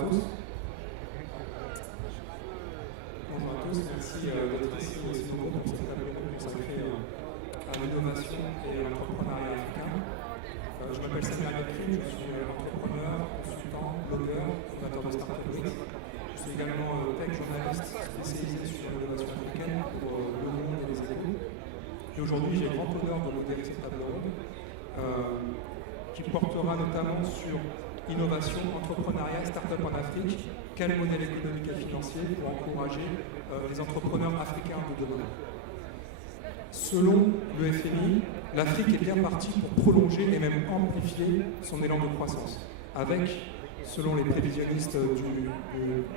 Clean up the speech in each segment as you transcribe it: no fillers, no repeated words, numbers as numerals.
tous. Bonjour à tous, merci d'être ici aussi nombreux pour cette table ronde consacrée à l'innovation et à l'entrepreneuriat africain. Je m'appelle Samir Gakri, je suis entrepreneur, consultant, blogueur, fondateur de Startup Week. Je suis également tech journaliste spécialisé sur l'innovation africaine pour Le Monde et Les Échos. Et aujourd'hui, j'ai le grand honneur de modérer cette table ronde qui portera notamment sur innovation, entrepreneuriat, start-up en Afrique, quel modèle économique et financier pour encourager les entrepreneurs africains de demain. Selon le FMI, l'Afrique est bien partie pour prolonger et même amplifier son élan de croissance, avec, selon les prévisionnistes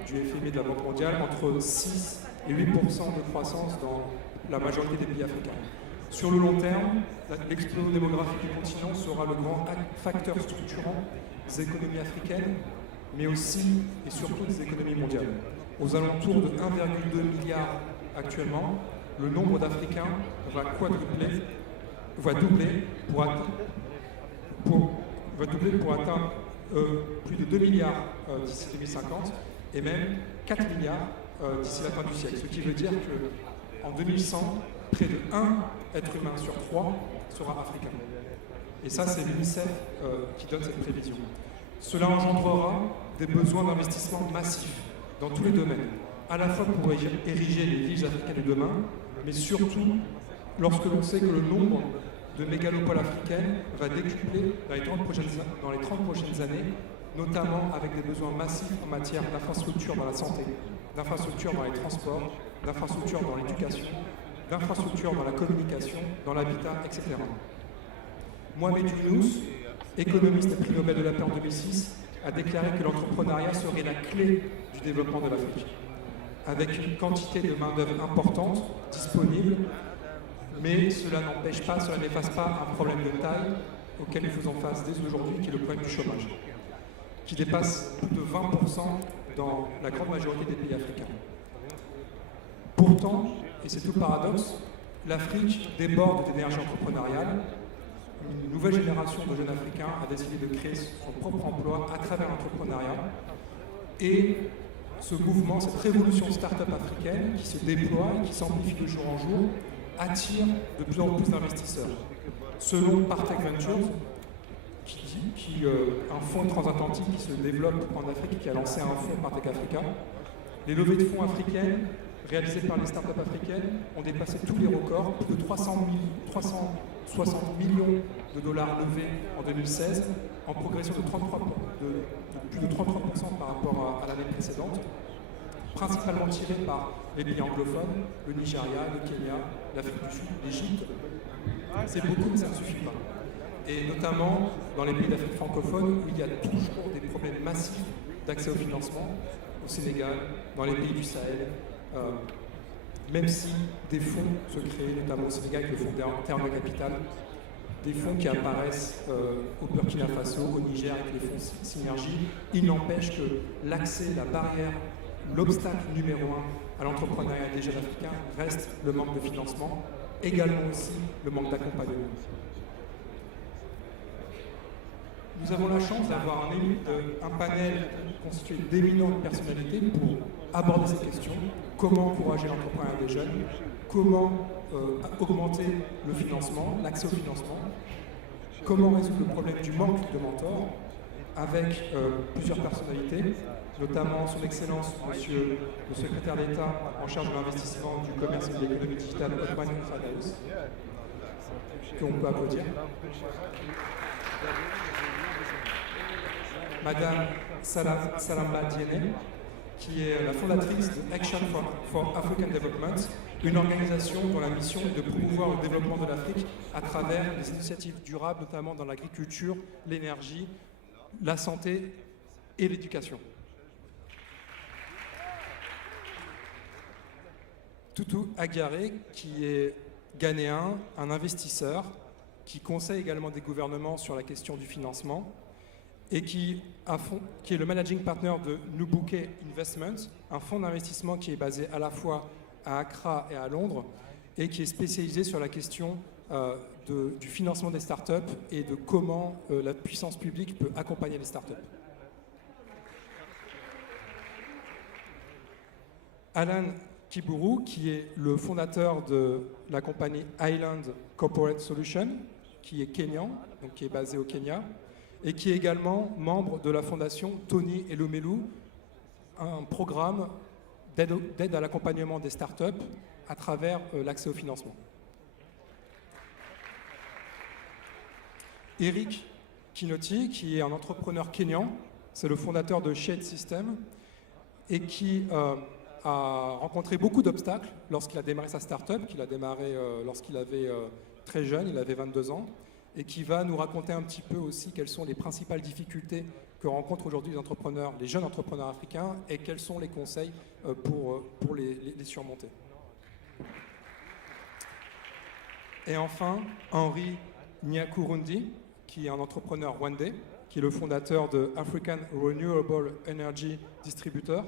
du FMI de la Banque mondiale, entre 6 et 8% de croissance dans la majorité des pays africains. Sur le long terme, l'explosion démographique du continent sera le grand facteur structurant des économies africaines, mais aussi et surtout des économies mondiales. Aux alentours de 1,2 milliard actuellement, le nombre d'Africains va doubler pour atteindre plus de 2 milliards d'ici 2050 et même 4 milliards d'ici la fin du siècle. Ce qui veut dire qu'en 2100, près de 1 être humain sur 3 sera africain. Et ça, c'est l'UNICEF qui donne cette prévision. Cela engendrera des besoins d'investissement massifs dans tous les domaines, à la fois pour ériger les villes africaines de demain, mais surtout lorsque l'on sait que le nombre de mégalopoles africaines va décupler dans les 30 prochaines années, notamment avec des besoins massifs en matière d'infrastructures dans la santé, d'infrastructures dans les transports, d'infrastructures dans l'éducation, d'infrastructures dans la communication, dans l'habitat, etc. Mohamed Younous, économiste et prix Nobel de la paix en 2006, a déclaré que l'entrepreneuriat serait la clé du développement de l'Afrique, avec une quantité de main-d'œuvre importante, disponible, mais cela n'efface pas un problème de taille auquel nous faisons face dès aujourd'hui, qui est le problème du chômage, qui dépasse plus de 20% dans la grande majorité des pays africains. Pourtant, et c'est tout le paradoxe, l'Afrique déborde d'énergie entrepreneuriale. Une nouvelle génération de jeunes Africains a décidé de créer son propre emploi à travers l'entrepreneuriat. Et ce mouvement, cette révolution start-up africaine qui se déploie et qui s'amplifie de jour en jour, attire de plus en plus d'investisseurs. Selon Partech Ventures, un fonds transatlantique qui se développe en Afrique, qui a lancé un fonds Partech Africa, les levées de fonds africaines réalisées par les startups africaines ont dépassé tous les records, plus de 360 millions de dollars levés en 2016, en progression de plus de 33% par rapport à l'année précédente, principalement tirés par les pays anglophones, le Nigeria, le Kenya, l'Afrique du Sud, l'Égypte. C'est beaucoup, mais ça ne suffit pas. Et notamment dans les pays d'Afrique francophone, où il y a toujours des problèmes massifs d'accès au financement, au Sénégal, dans les pays du Sahel, même si des fonds se créent, notamment au Sénégal avec le fonds Terre de Capital, des fonds qui apparaissent au Burkina Faso, au Niger avec les fonds Synergie, il n'empêche que l'accès, la barrière, l'obstacle numéro 1 à l'entrepreneuriat des jeunes africains reste le manque de financement, également aussi le manque d'accompagnement. Nous avons la chance d'avoir un panel constitué d'éminentes personnalités pour aborder ces questions. Comment encourager l'entrepreneuriat des jeunes? Comment augmenter le financement, l'accès au financement? Comment résoudre le problème du manque de mentors? Avec plusieurs personnalités, notamment son Excellence, Monsieur le Secrétaire d'État en charge de l'investissement, du commerce et de l'économie digitale, Othman Khadaous, qu'on peut applaudir. Madame Salamba Diéné, qui est la fondatrice de Action for African Development, une organisation dont la mission est de promouvoir le développement de l'Afrique à travers des initiatives durables, notamment dans l'agriculture, l'énergie, la santé et l'éducation. Toutou Aguiaré, qui est ghanéen, un investisseur, qui conseille également des gouvernements sur la question du financement, et qui est le managing partner de Nubuke Investments, un fonds d'investissement qui est basé à la fois à Accra et à Londres, et qui est spécialisé sur la question du financement des startups et de comment la puissance publique peut accompagner les startups. Alan Kiburu, qui est le fondateur de la compagnie Island Corporate Solutions, qui est kényan, donc qui est basé au Kenya, et qui est également membre de la fondation Tony Elumelu, un programme d'aide à l'accompagnement des startups à travers l'accès au financement. Eric Kinoti, qui est un entrepreneur kényan, c'est le fondateur de Shade System et qui a rencontré beaucoup d'obstacles lorsqu'il a démarré sa start-up, qu'il a démarré lorsqu'il avait très jeune, il avait 22 ans, et qui va nous raconter un petit peu aussi quelles sont les principales difficultés que rencontrent aujourd'hui les entrepreneurs, les jeunes entrepreneurs africains, et quels sont les conseils pour les surmonter. Et enfin, Henri Nyakurundi, qui est un entrepreneur rwandais, qui est le fondateur de African Renewable Energy Distributor,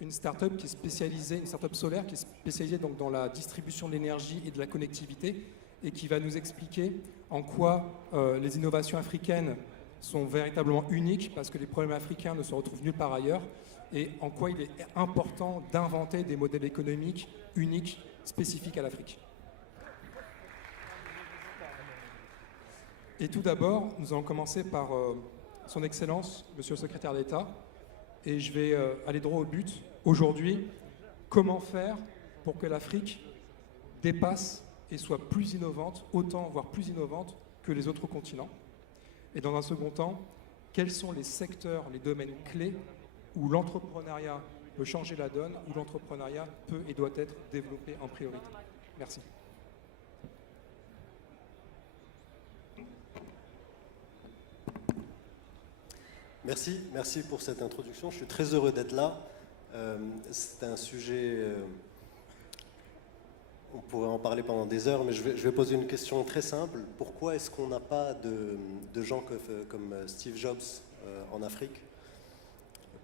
une start-up qui est spécialisée, une start-up solaire qui est spécialisée donc dans la distribution de l'énergie et de la connectivité, et qui va nous expliquer en quoi les innovations africaines sont véritablement uniques, parce que les problèmes africains ne se retrouvent nulle part ailleurs, et en quoi il est important d'inventer des modèles économiques uniques, spécifiques à l'Afrique. Et tout d'abord, nous allons commencer par son Excellence, Monsieur le Secrétaire d'État, et je vais aller droit au but. Aujourd'hui, comment faire pour que l'Afrique dépasse et soit plus innovante, autant voire plus innovante que les autres continents? Et dans un second temps, quels sont les secteurs, les domaines clés où l'entrepreneuriat peut changer la donne, où l'entrepreneuriat peut et doit être développé en priorité? Merci. Merci pour cette introduction. Je suis très heureux d'être là. C'est un sujet, on pourrait en parler pendant des heures, mais je vais poser une question très simple. Pourquoi est-ce qu'on n'a pas de gens comme Steve Jobs en Afrique?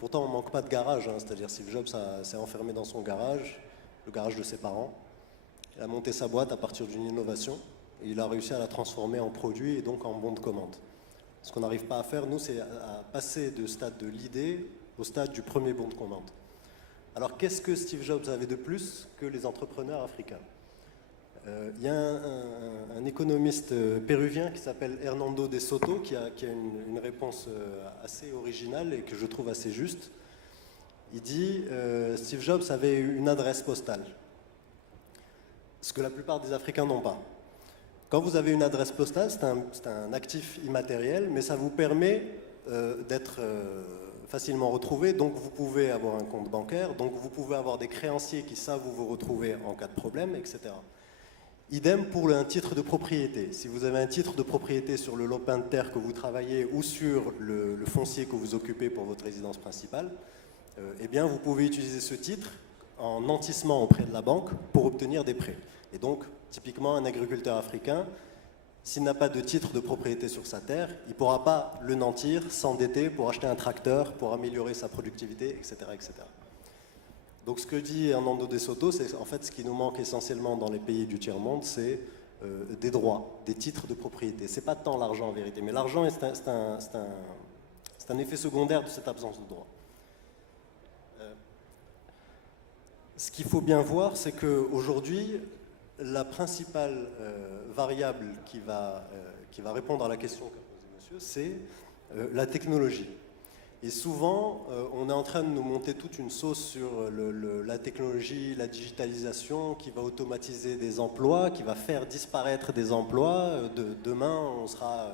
Pourtant, on ne manque pas de garage, hein, c'est-à-dire Steve Jobs s'est enfermé dans son garage, le garage de ses parents. Il a monté sa boîte à partir d'une innovation et il a réussi à la transformer en produit et donc en bon de commande. Ce qu'on n'arrive pas à faire, nous, c'est à passer du stade de l'idée au stade du premier bon de commande. Alors, qu'est-ce que Steve Jobs avait de plus que les entrepreneurs africains? Il y a un économiste péruvien qui s'appelle Hernando de Soto qui a une réponse assez originale et que je trouve assez juste. Il dit Steve Jobs avait une adresse postale, ce que la plupart des Africains n'ont pas. Quand vous avez une adresse postale, c'est un actif immatériel, mais ça vous permet d'être facilement retrouvé, donc vous pouvez avoir un compte bancaire, donc vous pouvez avoir des créanciers qui savent où vous retrouver en cas de problème, etc. Idem pour un titre de propriété. Si vous avez un titre de propriété sur le lopin de terre que vous travaillez ou sur le foncier que vous occupez pour votre résidence principale, eh bien vous pouvez utiliser ce titre en nantissement auprès de la banque pour obtenir des prêts. Et donc, typiquement, un agriculteur africain, s'il n'a pas de titre de propriété sur sa terre, il ne pourra pas le nantir, s'endetter pour acheter un tracteur, pour améliorer sa productivité, etc. etc. Donc ce que dit Hernando de Soto, c'est en fait ce qui nous manque essentiellement dans les pays du tiers-monde, c'est des droits, des titres de propriété. Ce n'est pas tant l'argent en vérité, mais l'argent c'est un effet secondaire de cette absence de droit. Ce qu'il faut bien voir, c'est qu'aujourd'hui, la principale variable qui va répondre à la question qu'a posée monsieur, c'est la technologie. Et souvent, on est en train de nous monter toute une sauce sur la technologie, la digitalisation qui va automatiser des emplois, qui va faire disparaître des emplois. Demain, on sera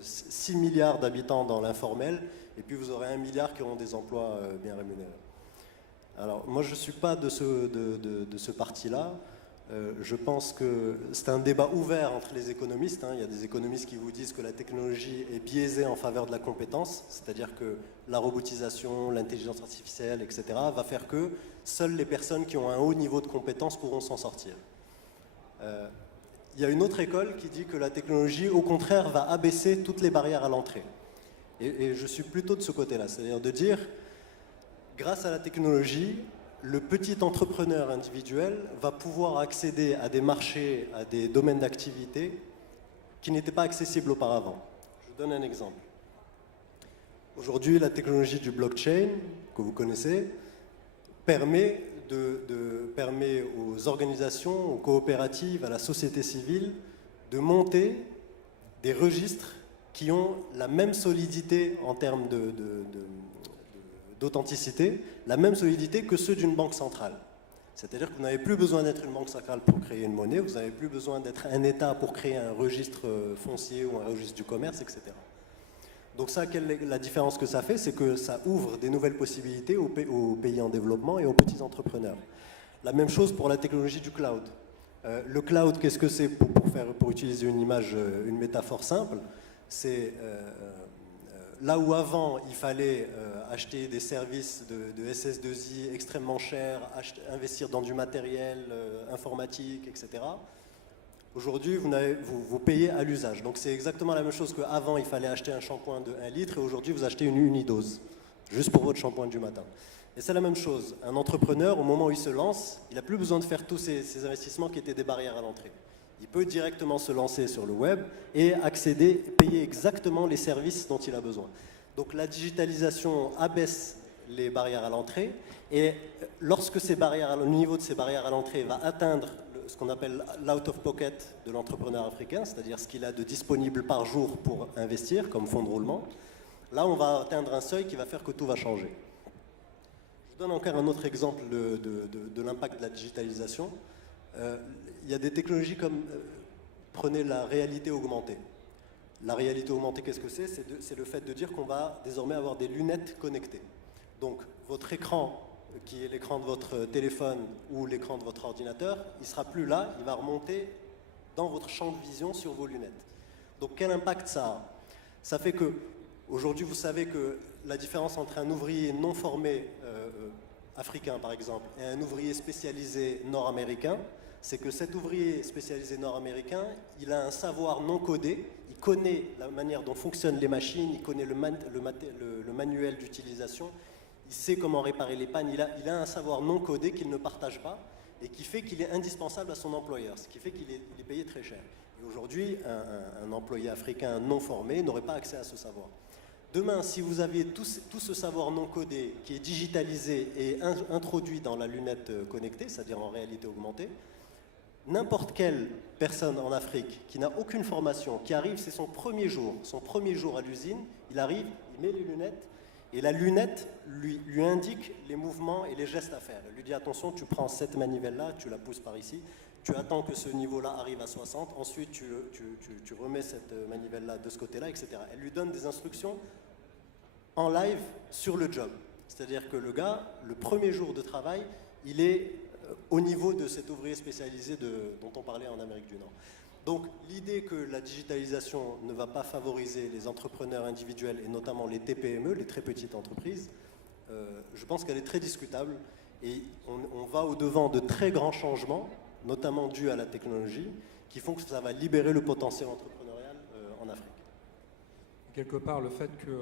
6 milliards d'habitants dans l'informel, et puis vous aurez 1 milliard qui auront des emplois bien rémunérés. Alors, moi, je ne suis pas de ce parti-là. Je pense que c'est un débat ouvert entre les économistes. Il y a des économistes qui vous disent que la technologie est biaisée en faveur de la compétence, c'est-à-dire que la robotisation, l'intelligence artificielle, etc., va faire que seules les personnes qui ont un haut niveau de compétence pourront s'en sortir. Il y a une autre école qui dit que la technologie, au contraire, va abaisser toutes les barrières à l'entrée. Et je suis plutôt de ce côté-là, c'est-à-dire de dire, grâce à la technologie, le petit entrepreneur individuel va pouvoir accéder à des marchés, à des domaines d'activité qui n'étaient pas accessibles auparavant. Je vous donne un exemple. Aujourd'hui, la technologie du blockchain, que vous connaissez, permet permet aux organisations, aux coopératives, à la société civile de monter des registres qui ont la même solidité en termes d'authenticité, la même solidité que ceux d'une banque centrale. C'est-à-dire que vous n'avez plus besoin d'être une banque centrale pour créer une monnaie, vous n'avez plus besoin d'être un État pour créer un registre foncier ou un registre du commerce, etc. Donc ça, la différence que ça fait, c'est que ça ouvre des nouvelles possibilités aux pays en développement et aux petits entrepreneurs. La même chose pour la technologie du cloud. Le cloud, qu'est-ce que c'est pour utiliser une image, une métaphore simple? C'est là où avant il fallait acheter des services de SS2I extrêmement chers, investir dans du matériel informatique, etc. Aujourd'hui, vous payez à l'usage. Donc c'est exactement la même chose qu'avant, il fallait acheter un shampoing de 1 litre et aujourd'hui, vous achetez une unidose, juste pour votre shampoing du matin. Et c'est la même chose. Un entrepreneur, au moment où il se lance, il n'a plus besoin de faire tous ces investissements qui étaient des barrières à l'entrée. Il peut directement se lancer sur le web et accéder, payer exactement les services dont il a besoin. Donc la digitalisation abaisse les barrières à l'entrée et lorsque le niveau de ces barrières à l'entrée va atteindre ce qu'on appelle l'out of pocket de l'entrepreneur africain, c'est-à-dire ce qu'il a de disponible par jour pour investir comme fonds de roulement, là on va atteindre un seuil qui va faire que tout va changer. Je donne encore un autre exemple de l'impact de la digitalisation. Il y a des technologies comme, prenez la réalité augmentée. La réalité augmentée, qu'est-ce que c'est? C'est le fait de dire qu'on va désormais avoir des lunettes connectées. Donc votre écran, qui est l'écran de votre téléphone ou l'écran de votre ordinateur, il ne sera plus là, il va remonter dans votre champ de vision sur vos lunettes. Donc quel impact ça a? Ça fait que, aujourd'hui vous savez que la différence entre un ouvrier non formé africain par exemple et un ouvrier spécialisé nord-américain, c'est que cet ouvrier spécialisé nord-américain, il a un savoir non codé, il connaît la manière dont fonctionnent les machines, il connaît le manuel d'utilisation, il sait comment réparer les pannes, il a un savoir non codé qu'il ne partage pas et qui fait qu'il est indispensable à son employeur, ce qui fait qu'il est payé très cher. Et aujourd'hui, un employé africain non formé n'aurait pas accès à ce savoir. Demain, si vous aviez tout ce savoir non codé qui est digitalisé et introduit dans la lunette connectée, c'est-à-dire en réalité augmentée, n'importe quelle personne en Afrique qui n'a aucune formation, qui arrive, c'est son premier jour à l'usine, il arrive, il met les lunettes, et la lunette lui indique les mouvements et les gestes à faire. Elle lui dit attention, tu prends cette manivelle-là, tu la pousses par ici, tu attends que ce niveau-là arrive à 60, ensuite tu remets cette manivelle-là de ce côté-là, etc. Elle lui donne des instructions en live sur le job. C'est-à-dire que le gars, le premier jour de travail, il est au niveau de cet ouvrier spécialisé dont on parlait en Amérique du Nord. Donc l'idée que la digitalisation ne va pas favoriser les entrepreneurs individuels et notamment les TPME, les très petites entreprises, je pense qu'elle est très discutable et on va au-devant de très grands changements, notamment dus à la technologie, qui font que ça va libérer le potentiel entrepreneurial en Afrique. Quelque part, le fait que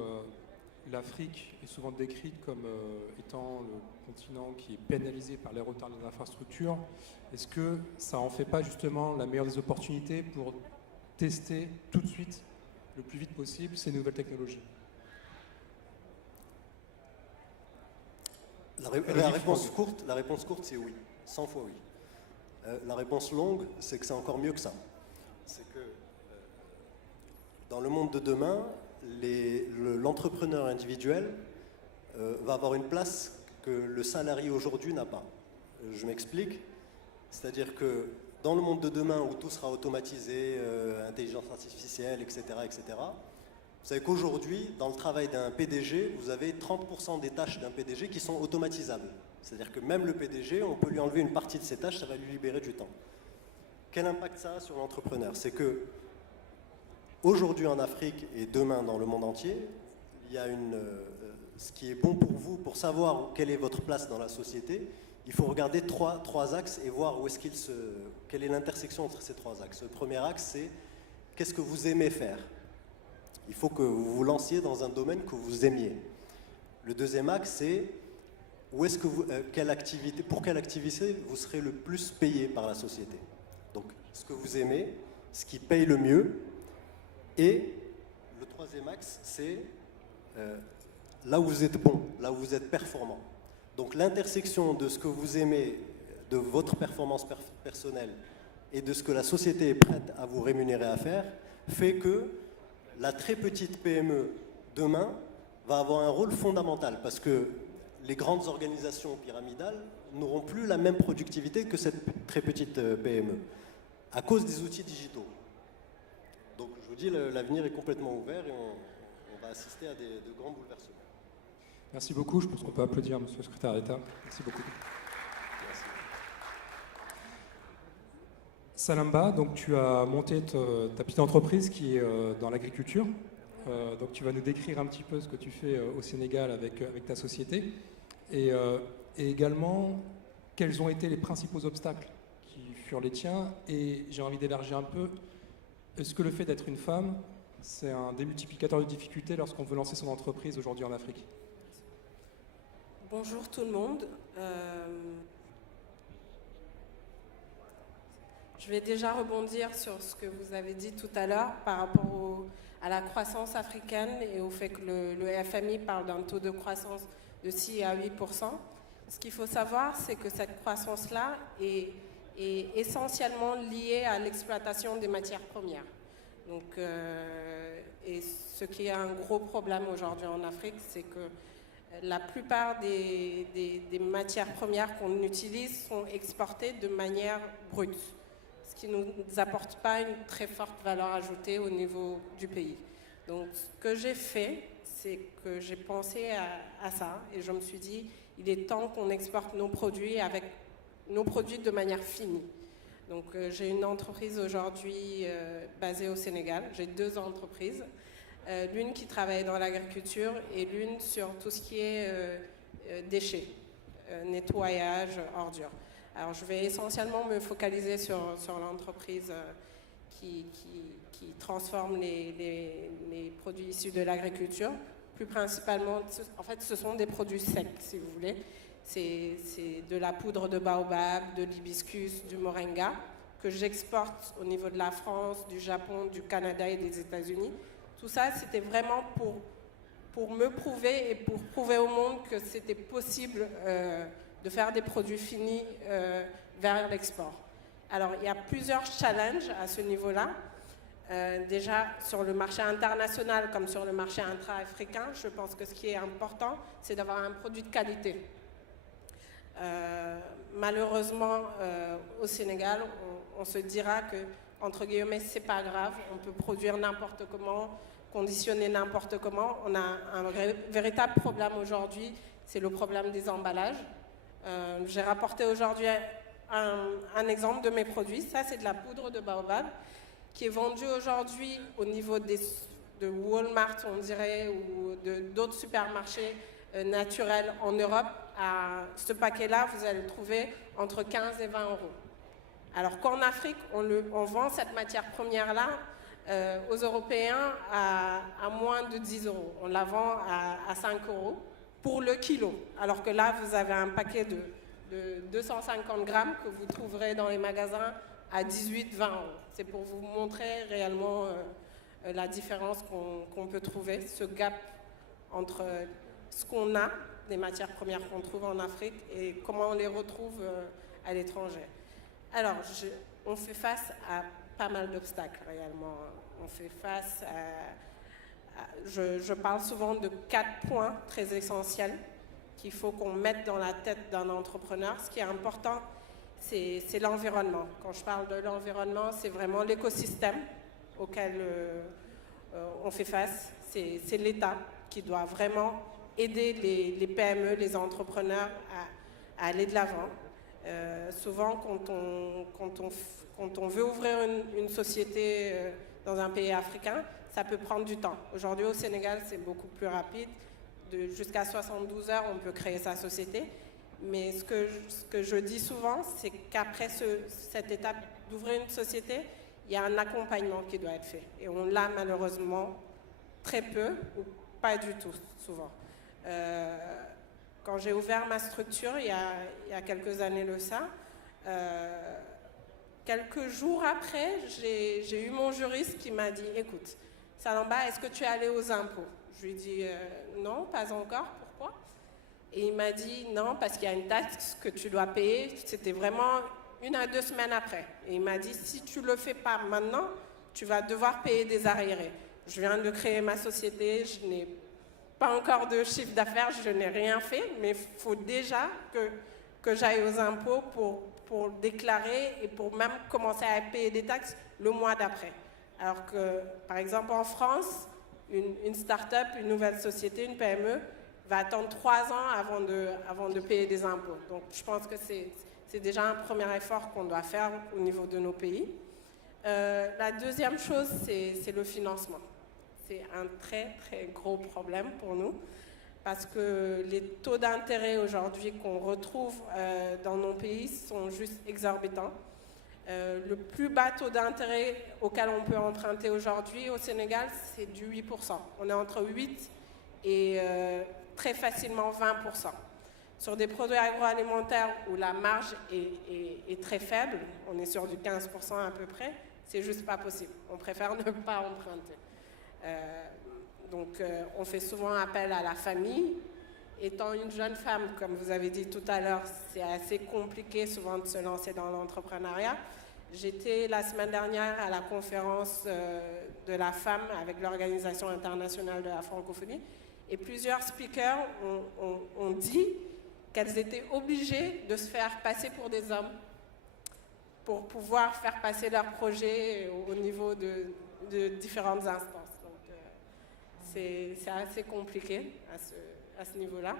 l'Afrique est souvent décrite comme étant le continent qui est pénalisé par les retards des infrastructures, est-ce que ça en fait pas justement la meilleure des opportunités pour tester tout de suite, le plus vite possible, ces nouvelles technologies? La réponse courte, c'est oui. 100 fois oui. La réponse longue, c'est que c'est encore mieux que ça. C'est que dans le monde de demain, l'entrepreneur individuel va avoir une place que le salarié aujourd'hui n'a pas. Je m'explique. C'est-à-dire que dans le monde de demain où tout sera automatisé, intelligence artificielle, etc., etc., vous savez qu'aujourd'hui, dans le travail d'un PDG, vous avez 30% des tâches d'un PDG qui sont automatisables. C'est-à-dire que même le PDG, on peut lui enlever une partie de ses tâches, ça va lui libérer du temps. Quel impact ça a sur l'entrepreneur? C'est que aujourd'hui en Afrique et demain dans le monde entier, il y a ce qui est bon pour vous, pour savoir quelle est votre place dans la société, il faut regarder trois axes et voir quelle est l'intersection entre ces trois axes. Le premier axe, c'est qu'est-ce que vous aimez faire? Il faut que vous vous lanciez dans un domaine que vous aimiez. Le deuxième axe, c'est pour quelle activité vous serez le plus payé par la société. Donc, ce que vous aimez, ce qui paye le mieux. Et le troisième axe, c'est là où vous êtes bon, là où vous êtes performant. Donc l'intersection de ce que vous aimez, de votre performance personnelle et de ce que la société est prête à vous rémunérer à faire, fait que la très petite PME demain va avoir un rôle fondamental parce que les grandes organisations pyramidales n'auront plus la même productivité que cette très petite PME à cause des outils digitaux. Donc je vous dis, l'avenir est complètement ouvert et on va assister à de grands bouleversements. Merci beaucoup. Je pense qu'on peut applaudir Monsieur le secrétaire d'État. Merci beaucoup. Merci. Salamba, donc tu as monté ta petite entreprise qui est dans l'agriculture. Donc tu vas nous décrire un petit peu ce que tu fais au Sénégal avec ta société et également quels ont été les principaux obstacles qui furent les tiens. Et j'ai envie d'élargir un peu. Est-ce que le fait d'être une femme, c'est un démultiplicateur de difficultés lorsqu'on veut lancer son entreprise aujourd'hui en Afrique ? Bonjour tout le monde. Je vais déjà rebondir sur ce que vous avez dit tout à l'heure par rapport à la croissance africaine et au fait que le FMI parle d'un taux de croissance de 6 à 8%. Ce qu'il faut savoir, c'est que cette croissance-là est essentiellement liée à l'exploitation des matières premières. Donc, et ce qui est un gros problème aujourd'hui en Afrique, c'est que la plupart des matières premières qu'on utilise sont exportées de manière brute, ce qui ne nous apporte pas une très forte valeur ajoutée au niveau du pays. Donc ce que j'ai fait, c'est que j'ai pensé à ça et je me suis dit, il est temps qu'on exporte nos produits de manière finie. Donc j'ai une entreprise aujourd'hui basée au Sénégal, j'ai 2 entreprises. L'une qui travaille dans l'agriculture et l'une sur tout ce qui est déchets, nettoyage, ordures. Alors je vais essentiellement me focaliser sur l'entreprise qui transforme les produits issus de l'agriculture. Plus principalement, en fait ce sont des produits secs si vous voulez. C'est de la poudre de baobab, de l'hibiscus, du moringa que j'exporte au niveau de la France, du Japon, du Canada et des États-Unis. Tout ça, c'était vraiment pour me prouver et pour prouver au monde que c'était possible de faire des produits finis vers l'export. Alors, il y a plusieurs challenges à ce niveau-là. Déjà, sur le marché international comme sur le marché intra-africain, je pense que ce qui est important, c'est d'avoir un produit de qualité. Malheureusement, au Sénégal, on se dira que, entre guillemets, c'est pas grave, on peut produire n'importe comment, conditionner n'importe comment. On a un véritable problème aujourd'hui, c'est le problème des emballages. J'ai rapporté aujourd'hui un exemple de mes produits. Ça, c'est de la poudre de baobab qui est vendue aujourd'hui au niveau de Walmart, on dirait, ou d'autres supermarchés naturels en Europe. Ce paquet-là, vous allez le trouver entre 15 et 20 euros. Alors qu'en Afrique, on vend cette matière première-là aux Européens à moins de 10 euros. On la vend à 5 euros pour le kilo. Alors que là, vous avez un paquet de 250 grammes que vous trouverez dans les magasins à 18-20 euros. C'est pour vous montrer réellement la différence qu'on peut trouver, ce gap entre ce qu'on a, les matières premières qu'on trouve en Afrique, et comment on les retrouve à l'étranger. Alors, on fait face à pas mal d'obstacles réellement. On fait face je parle souvent de 4 points très essentiels qu'il faut qu'on mette dans la tête d'un entrepreneur. Ce qui est important, c'est l'environnement. Quand je parle de l'environnement, c'est vraiment l'écosystème auquel on fait face. C'est l'État qui doit vraiment aider les PME, les entrepreneurs à aller de l'avant. Souvent, quand on veut ouvrir une société dans un pays africain, ça peut prendre du temps. Aujourd'hui, au Sénégal, c'est beaucoup plus rapide. Jusqu'à 72 heures, on peut créer sa société. Mais ce que je dis souvent, c'est qu'après cette étape d'ouvrir une société, il y a un accompagnement qui doit être fait. Et on l'a malheureusement très peu ou pas du tout, souvent. Quand j'ai ouvert ma structure, il y a quelques années de ça, quelques jours après, j'ai eu mon juriste qui m'a dit « Écoute, Salamba, est-ce que tu es allé aux impôts ?» Je lui ai dit « Non, pas encore. Pourquoi ?» Et il m'a dit non, parce qu'il y a une taxe que tu dois payer. C'était vraiment 1 à 2 semaines après. Et il m'a dit, si tu ne le fais pas maintenant, tu vas devoir payer des arriérés. Je viens de créer ma société, je n'ai pas encore de chiffre d'affaires, je n'ai rien fait, mais il faut déjà que j'aille aux impôts pour déclarer et pour même commencer à payer des taxes le mois d'après. Alors que, par exemple, en France, une start-up, une nouvelle société, une PME, va attendre 3 ans avant de payer des impôts. Donc, je pense que c'est déjà un premier effort qu'on doit faire au niveau de nos pays. La deuxième chose, c'est le financement. C'est un très, très gros problème pour nous parce que les taux d'intérêt aujourd'hui qu'on retrouve dans nos pays sont juste exorbitants. Le plus bas taux d'intérêt auquel on peut emprunter aujourd'hui au Sénégal, c'est du 8%. On est entre 8 et très facilement 20%. Sur des produits agroalimentaires où la marge est très faible, on est sur du 15% à peu près, c'est juste pas possible. On préfère ne pas emprunter. Donc on fait souvent appel à la famille. Étant une jeune femme, comme vous avez dit tout à l'heure, c'est assez compliqué souvent de se lancer dans l'entrepreneuriat. J'étais la semaine dernière à la conférence de la femme avec l'Organisation internationale de la francophonie et plusieurs speakers ont dit qu'elles étaient obligées de se faire passer pour des hommes pour pouvoir faire passer leurs projets au niveau de différentes instances. Donc c'est assez compliqué à ce niveau-là.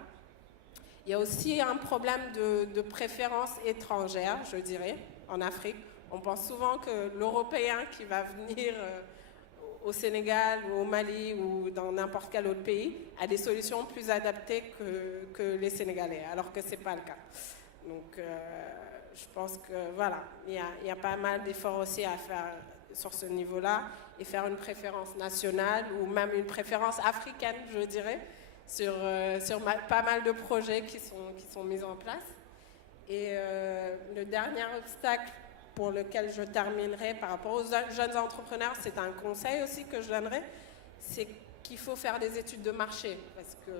Il y a aussi un problème de préférence étrangère, je dirais, en Afrique. On pense souvent que l'Européen qui va venir au Sénégal ou au Mali ou dans n'importe quel autre pays a des solutions plus adaptées que les Sénégalais, alors que ce n'est pas le cas. Donc, je pense que voilà, il y a pas mal d'efforts aussi à faire sur ce niveau-là et faire une préférence nationale ou même une préférence africaine, je dirais, sur pas mal de projets qui sont mis en place. Et le dernier obstacle pour lequel je terminerai par rapport aux jeunes entrepreneurs, c'est un conseil aussi que je donnerai, c'est qu'il faut faire des études de marché. Parce que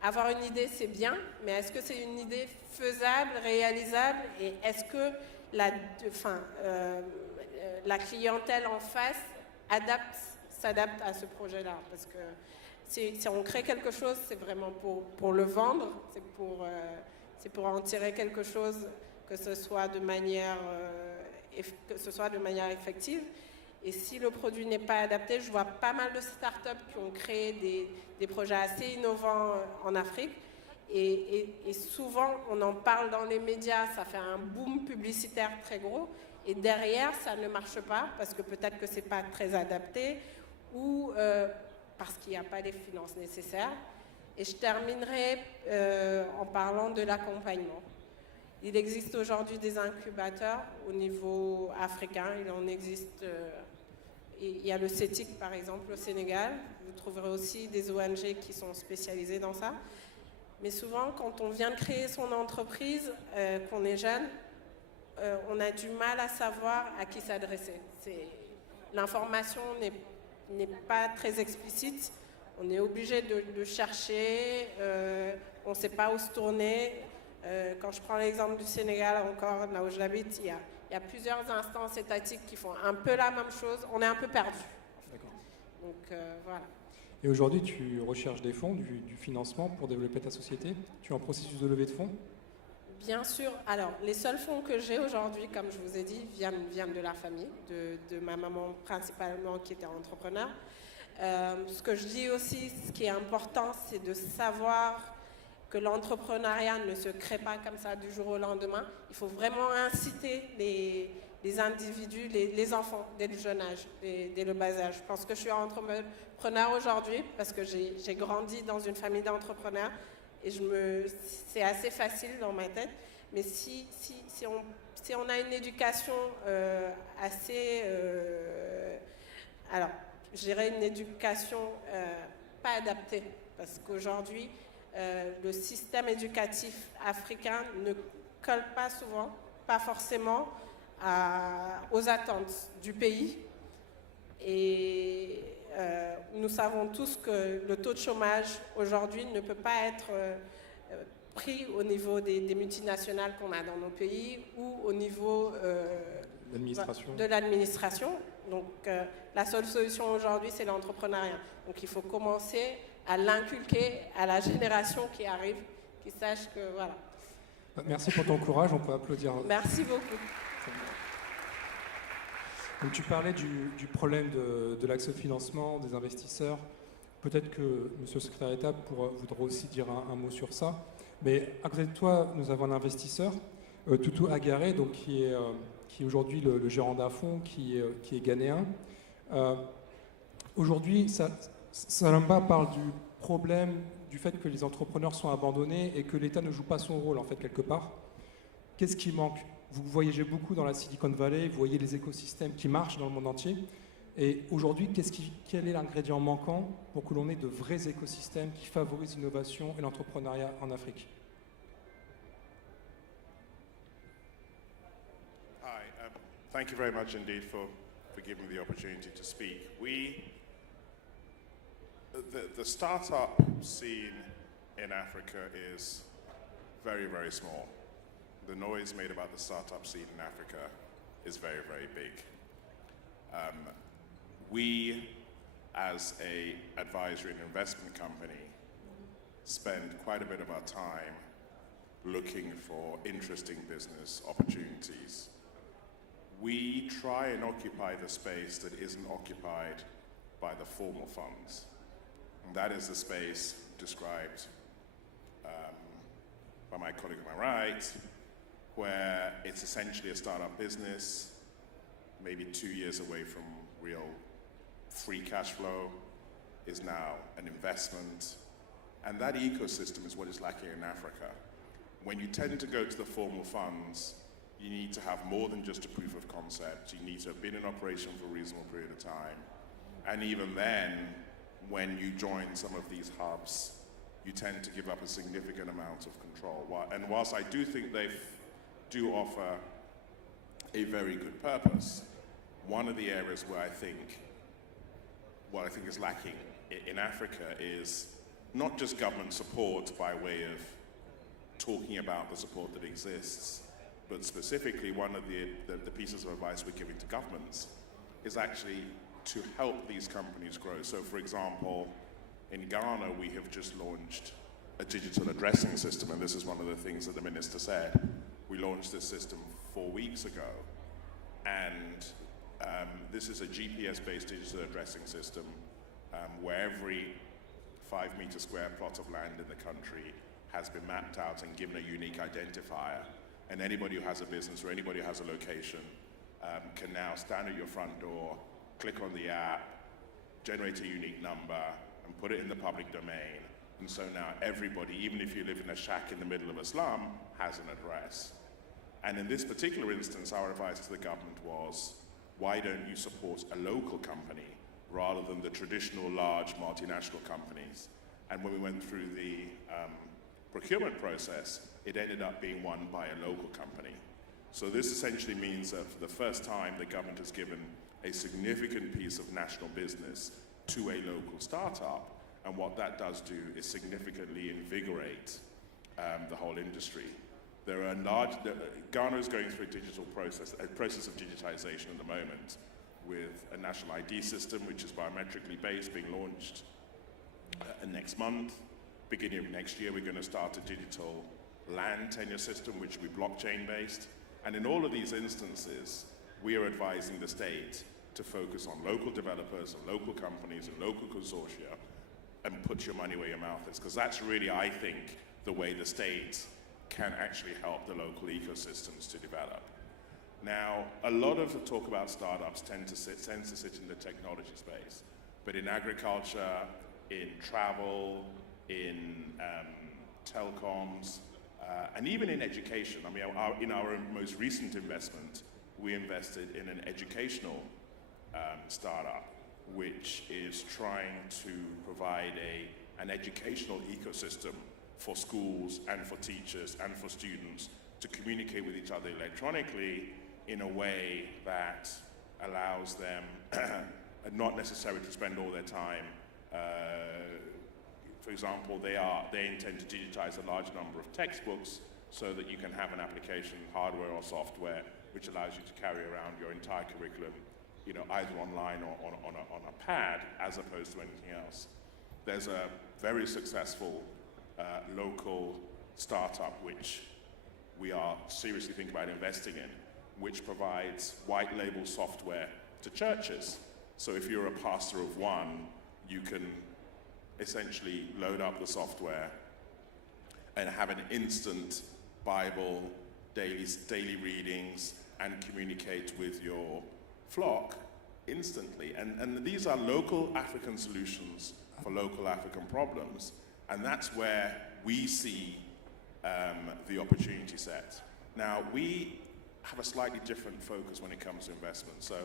avoir une idée, c'est bien, mais est-ce que c'est une idée faisable, réalisable, et est-ce que la clientèle en face s'adapte à ce projet-là? Parce que si on crée quelque chose, c'est vraiment pour le vendre, c'est pour en tirer quelque chose, que ce soit de manière effective. Et si le produit n'est pas adapté, je vois pas mal de startups qui ont créé des projets assez innovants en Afrique. Et souvent, on en parle dans les médias, ça fait un boom publicitaire très gros. Et derrière, ça ne marche pas parce que peut-être que ce n'est pas très adapté ou parce qu'il n'y a pas les finances nécessaires. Et je terminerai en parlant de l'accompagnement. Il existe aujourd'hui des incubateurs au niveau africain. Il en existe, il y a le CETIC par exemple au Sénégal. Vous trouverez aussi des ONG qui sont spécialisées dans ça. Mais souvent, quand on vient de créer son entreprise, qu'on est jeune, on a du mal à savoir à qui s'adresser. L'information n'est pas très explicite. On est obligé de chercher, on ne sait pas où se tourner. Quand je prends l'exemple du Sénégal, encore là où j'habite, il y a plusieurs instances étatiques qui font un peu la même chose. On est un peu perdu. D'accord. Donc voilà. Et aujourd'hui, tu recherches des fonds, du financement pour développer ta société? Tu es en processus de levée de fonds? Bien sûr. Alors, les seuls fonds que j'ai aujourd'hui, comme je vous ai dit, viennent de la famille, de ma maman principalement qui était entrepreneur. Ce que je dis aussi, ce qui est important, c'est de savoir que l'entrepreneuriat ne se crée pas comme ça du jour au lendemain. Il faut vraiment inciter les individus, les enfants, dès le jeune âge, dès le bas âge. Je pense que je suis entrepreneur aujourd'hui parce que j'ai grandi dans une famille d'entrepreneurs et c'est assez facile dans ma tête. Mais si on a une éducation assez... alors, je dirais une éducation pas adaptée parce qu'aujourd'hui, le système éducatif africain ne colle pas souvent, pas forcément, aux attentes du pays. Et nous savons tous que le taux de chômage aujourd'hui ne peut pas être pris au niveau des multinationales qu'on a dans nos pays ou au niveau de l'administration. Donc la seule solution aujourd'hui, c'est l'entrepreneuriat. Donc il faut commencer à l'inculquer à la génération qui arrive, qui sache que voilà. Merci pour ton courage, on peut applaudir. Merci beaucoup. Donc, tu parlais du problème de l'accès au financement, des investisseurs. Peut-être que Monsieur le secrétaire d'État voudra aussi dire un mot sur ça. Mais à côté de toi, nous avons un investisseur, Toutou Agaré, donc, qui est aujourd'hui le gérant d'un fonds qui est ghanéen. Aujourd'hui, Salamba parle du problème du fait que les entrepreneurs sont abandonnés et que l'État ne joue pas son rôle, en fait, quelque part. Qu'est-ce qui manque ? Vous voyagez beaucoup dans la Silicon Valley, vous voyez les écosystèmes qui marchent dans le monde entier. Et aujourd'hui, quel est l'ingrédient manquant pour que l'on ait de vrais écosystèmes qui favorisent l'innovation et l'entrepreneuriat en Afrique ? Hi, thank you very much indeed for giving me the opportunity to speak. The startup scene in Africa is very, very small. The noise made about the startup scene in Africa is very, very big. We, as an advisory and investment company, spend quite a bit of our time looking for interesting business opportunities. We try and occupy the space that isn't occupied by the formal funds. And that is the space described by my colleague on my right, where it's essentially a startup business, maybe 2 years away from real free cash flow, is now an investment. And that ecosystem is what is lacking in Africa. When you tend to go to the formal funds, you need to have more than just a proof of concept. You need to have been in operation for a reasonable period of time. And even then, when you join some of these hubs, you tend to give up a significant amount of control. And whilst I do think they do offer a very good purpose, one of the areas where I think what I think is lacking in Africa is not just government support by way of talking about the support that exists, but specifically one of the pieces of advice we're giving to governments is actually to help these companies grow. So for example, in Ghana, we have just launched a digital addressing system, and this is one of the things that the minister said. We launched this system 4 weeks ago, and this is a GPS-based digital addressing system where every 5-meter square plot of land in the country has been mapped out and given a unique identifier. And anybody who has a business or anybody who has a location can now stand at your front door, click on the app, generate a unique number, and put it in the public domain. And so now everybody, even if you live in a shack in the middle of a slum, has an address. And in this particular instance, our advice to the government was, why don't you support a local company rather than the traditional large multinational companies? And when we went through the procurement process, it ended up being won by a local company. So this essentially means that for the first time, the government has given a significant piece of national business to a local startup. And what that does do is significantly invigorate the whole industry. There are Ghana is going through a process of digitization at the moment, with a national ID system, which is biometrically based, being launched next month. Beginning of next year, we're going to start a digital land tenure system, which will be blockchain based. And in all of these instances, we are advising the state to focus on local developers and local companies and local consortia and put your money where your mouth is. Because that's really, I think, the way the state can actually help the local ecosystems to develop. Now, a lot of the talk about startups tends to sit in the technology space, but in agriculture, in travel, in telecoms, and even in education. I mean, in our most recent investment, we invested in an educational startup, which is trying to provide an educational ecosystem for schools and for teachers and for students to communicate with each other electronically in a way that allows them not necessary to spend all their time. For example, they intend to digitize a large number of textbooks so that you can have an application, hardware or software, which allows you to carry around your entire curriculum, either online or on a pad, as opposed to anything else. There's a very successful local startup which we are seriously thinking about investing in, which provides white label software to churches. So if you're a pastor of one, you can essentially load up the software and have an instant Bible, daily readings, and communicate with your flock instantly. And these are local African solutions for local African problems, and that's where we see the opportunity set. Now, we have a slightly different focus when it comes to investment. So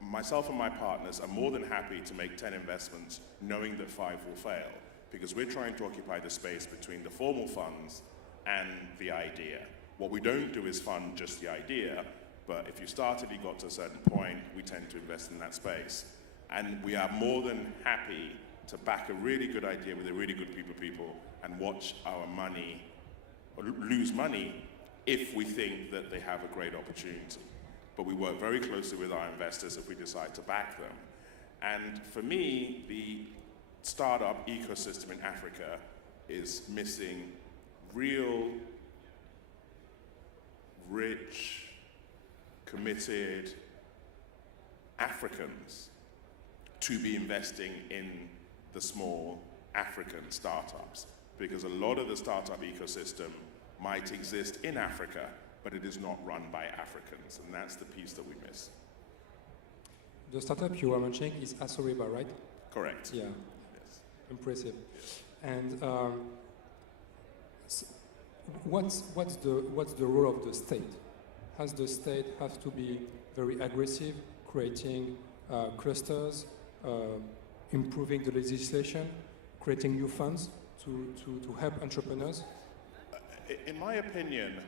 myself and my partners are more than happy to make 10 investments knowing that 5 will fail, because we're trying to occupy the space between the formal funds and the idea. What we don't do is fund just the idea, but if you started, you got to a certain point, we tend to invest in that space. And we are more than happy to back a really good idea with a really good group of people and watch our money, or lose money, if we think that they have a great opportunity. But we work very closely with our investors if we decide to back them. And for me, the startup ecosystem in Africa is missing real, rich, committed Africans to be investing in the small African startups. Because a lot of the startup ecosystem might exist in Africa, but it is not run by Africans, and that's the piece that we miss. The startup you were mentioning is Asoriba, right? Correct. Yeah. Yes. Impressive. And what's the role of the state? Has the state have to be very aggressive, creating clusters, improving the legislation, creating new funds to help entrepreneurs? In my opinion,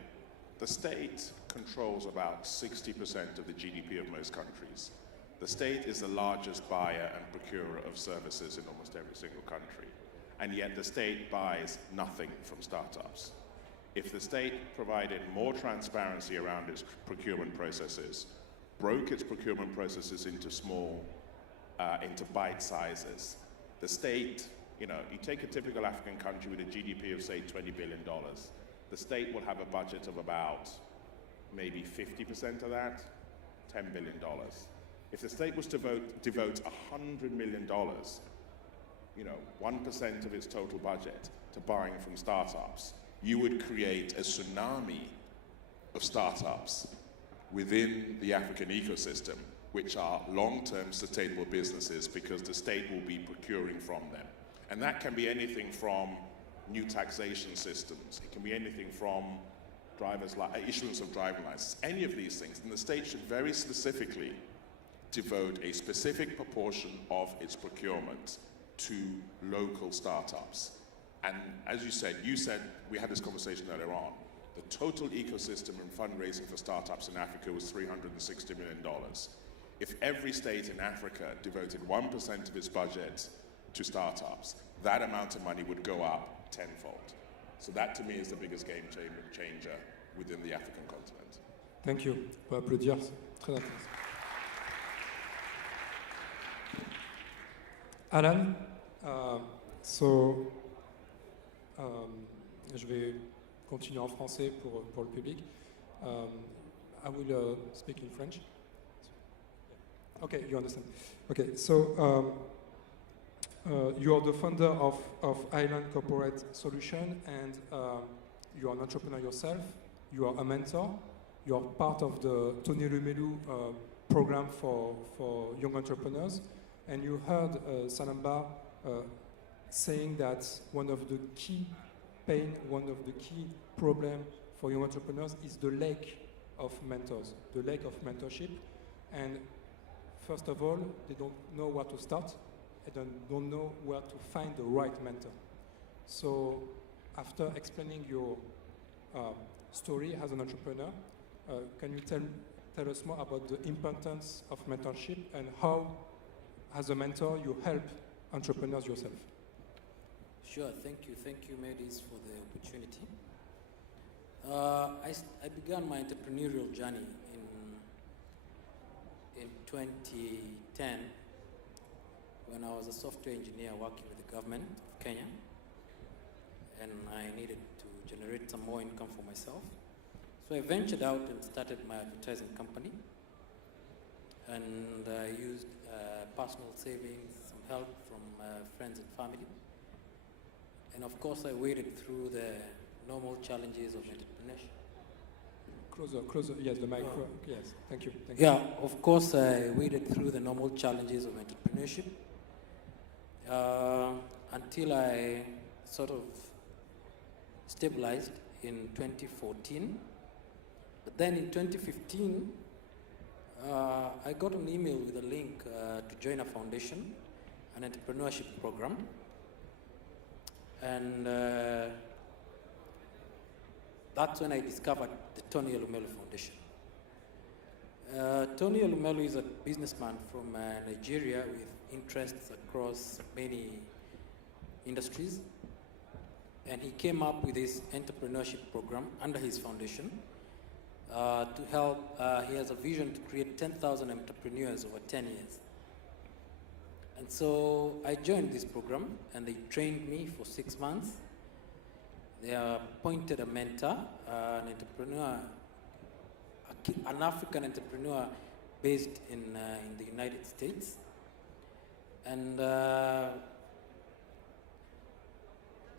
the state controls about 60% of the GDP of most countries. The state is the largest buyer and procurer of services in almost every single country. And yet the state buys nothing from startups. If the state provided more transparency around its procurement processes, broke its procurement processes into into bite sizes, the state, you take a typical African country with a GDP of, say, $20 billion. The state will have a budget of about maybe 50% of that, $10 billion. If the state was to devote $100 million, 1% of its total budget to buying from startups, you would create a tsunami of startups within the African ecosystem, which are long-term sustainable businesses because the state will be procuring from them. And that can be anything from new taxation systems. It can be anything from issuance of driving licenses, any of these things. And the state should very specifically devote a specific proportion of its procurement to local startups. And as you said, we had this conversation earlier on, the total ecosystem and fundraising for startups in Africa was $360 million. If every state in Africa devoted 1% of its budget to startups, that amount of money would go up tenfold. So that to me is the biggest game changer within the African continent. Thank you. On peut applaudir, c'est très intéressant. Alan, je vais continuer en français pour le public. I will speak in French. Okay, you understand. Okay, so you are the founder of Island Corporate Solution, and you are an entrepreneur yourself. You are a mentor. You are part of the Tony Lumelu program for young entrepreneurs. And you heard Sanamba saying that one of the key problem for young entrepreneurs is the lack of mentors, the lack of mentorship. And first of all, they don't know where to start. They don't know where to find the right mentor. So after explaining your story as an entrepreneur, can you tell us more about the importance of mentorship and how as a mentor, you help entrepreneurs yourself? Sure, thank you, Medis, for the opportunity. I began my entrepreneurial journey in 2010 when I was a software engineer working with the government of Kenya, and I needed to generate some more income for myself. So I ventured out and started my advertising company, and I used personal savings, some help from friends and family. And of course, I waded through the normal challenges of entrepreneurship. Closer, yes, the micro, yes, thank you. Yeah, of course, I waded through the normal challenges of entrepreneurship until I sort of stabilized in 2014. But then in 2015, I got an email with a link to join a foundation, an entrepreneurship program. And that's when I discovered the Tony Elumelu Foundation. Tony Elumelu is a businessman from Nigeria with interests across many industries. And he came up with this entrepreneurship program under his foundation to help. He has a vision to create 10,000 entrepreneurs over 10 years. And so I joined this program, and they trained me for 6 months. They appointed a mentor, an entrepreneur, an African entrepreneur based in the United States. And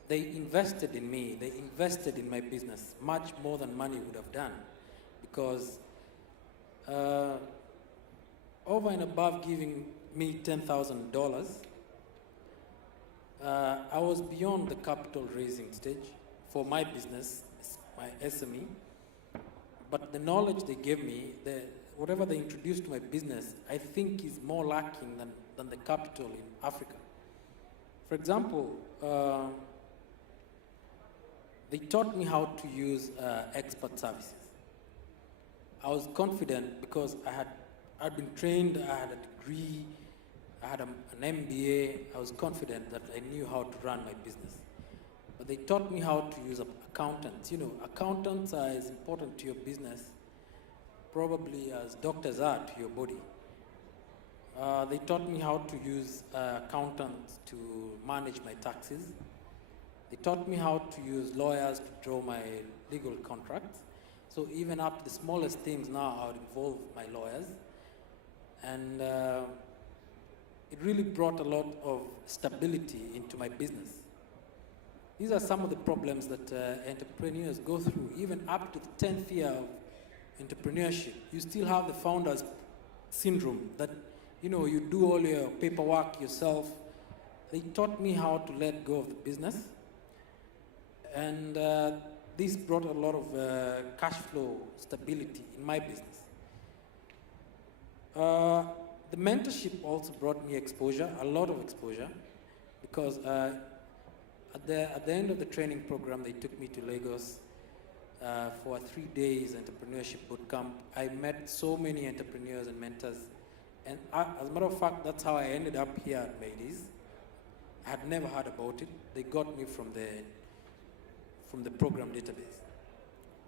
they invested in me. They invested in my business much more than money would have done, because over and above giving me $10,000, I was beyond the capital raising stage for my business, my SME. But the knowledge they gave me, whatever they introduced to my business, I think is more lacking than the capital in Africa. For example, they taught me how to use expert services. I was confident because I'd been trained, I had a degree, I had an MBA. I was confident that I knew how to run my business. But they taught me how to use accountants. You know, accountants are as important to your business probably as doctors are to your body. They taught me how to use accountants to manage my taxes. They taught me how to use lawyers to draw my legal contracts. So even up to the smallest things now, I would involve my lawyers. And it really brought a lot of stability into my business. These are some of the problems that entrepreneurs go through. Even up to the 10th year of entrepreneurship, you still have the founder's syndrome that, you know, you do all your paperwork yourself. They taught me how to let go of the business. And this brought a lot of cash flow stability in my business. The mentorship also brought me exposure, a lot of exposure, because at the end of the training program, they took me to Lagos for a 3 days entrepreneurship bootcamp. I met so many entrepreneurs and mentors, and as a matter of fact, that's how I ended up here at Medis. I had never heard about it. They got me from the program database,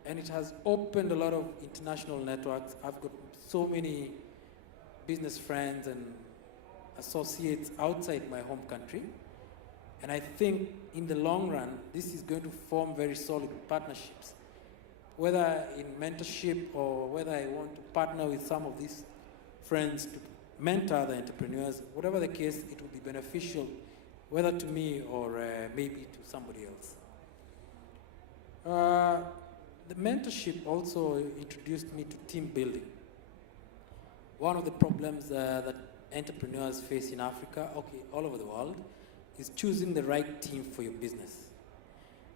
and it has opened a lot of international networks. I've got so many business friends and associates outside my home country. And I think in the long run, this is going to form very solid partnerships. Whether in mentorship or whether I want to partner with some of these friends to mentor other entrepreneurs, whatever the case, it will be beneficial, whether to me or maybe to somebody else. The mentorship also introduced me to team building. One of the problems that entrepreneurs face in Africa, all over the world, is choosing the right team for your business.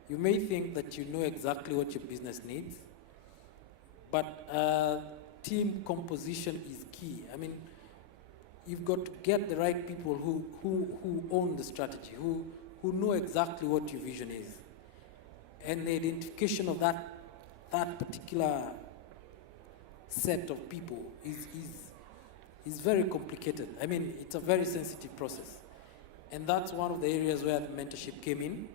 You may think that you know exactly what your business needs, but team composition is key. I mean, you've got to get the right people who own the strategy, who know exactly what your vision is. And the identification of that is very complicated. I mean, it's a very sensitive process. And that's one of the areas where the mentorship came in.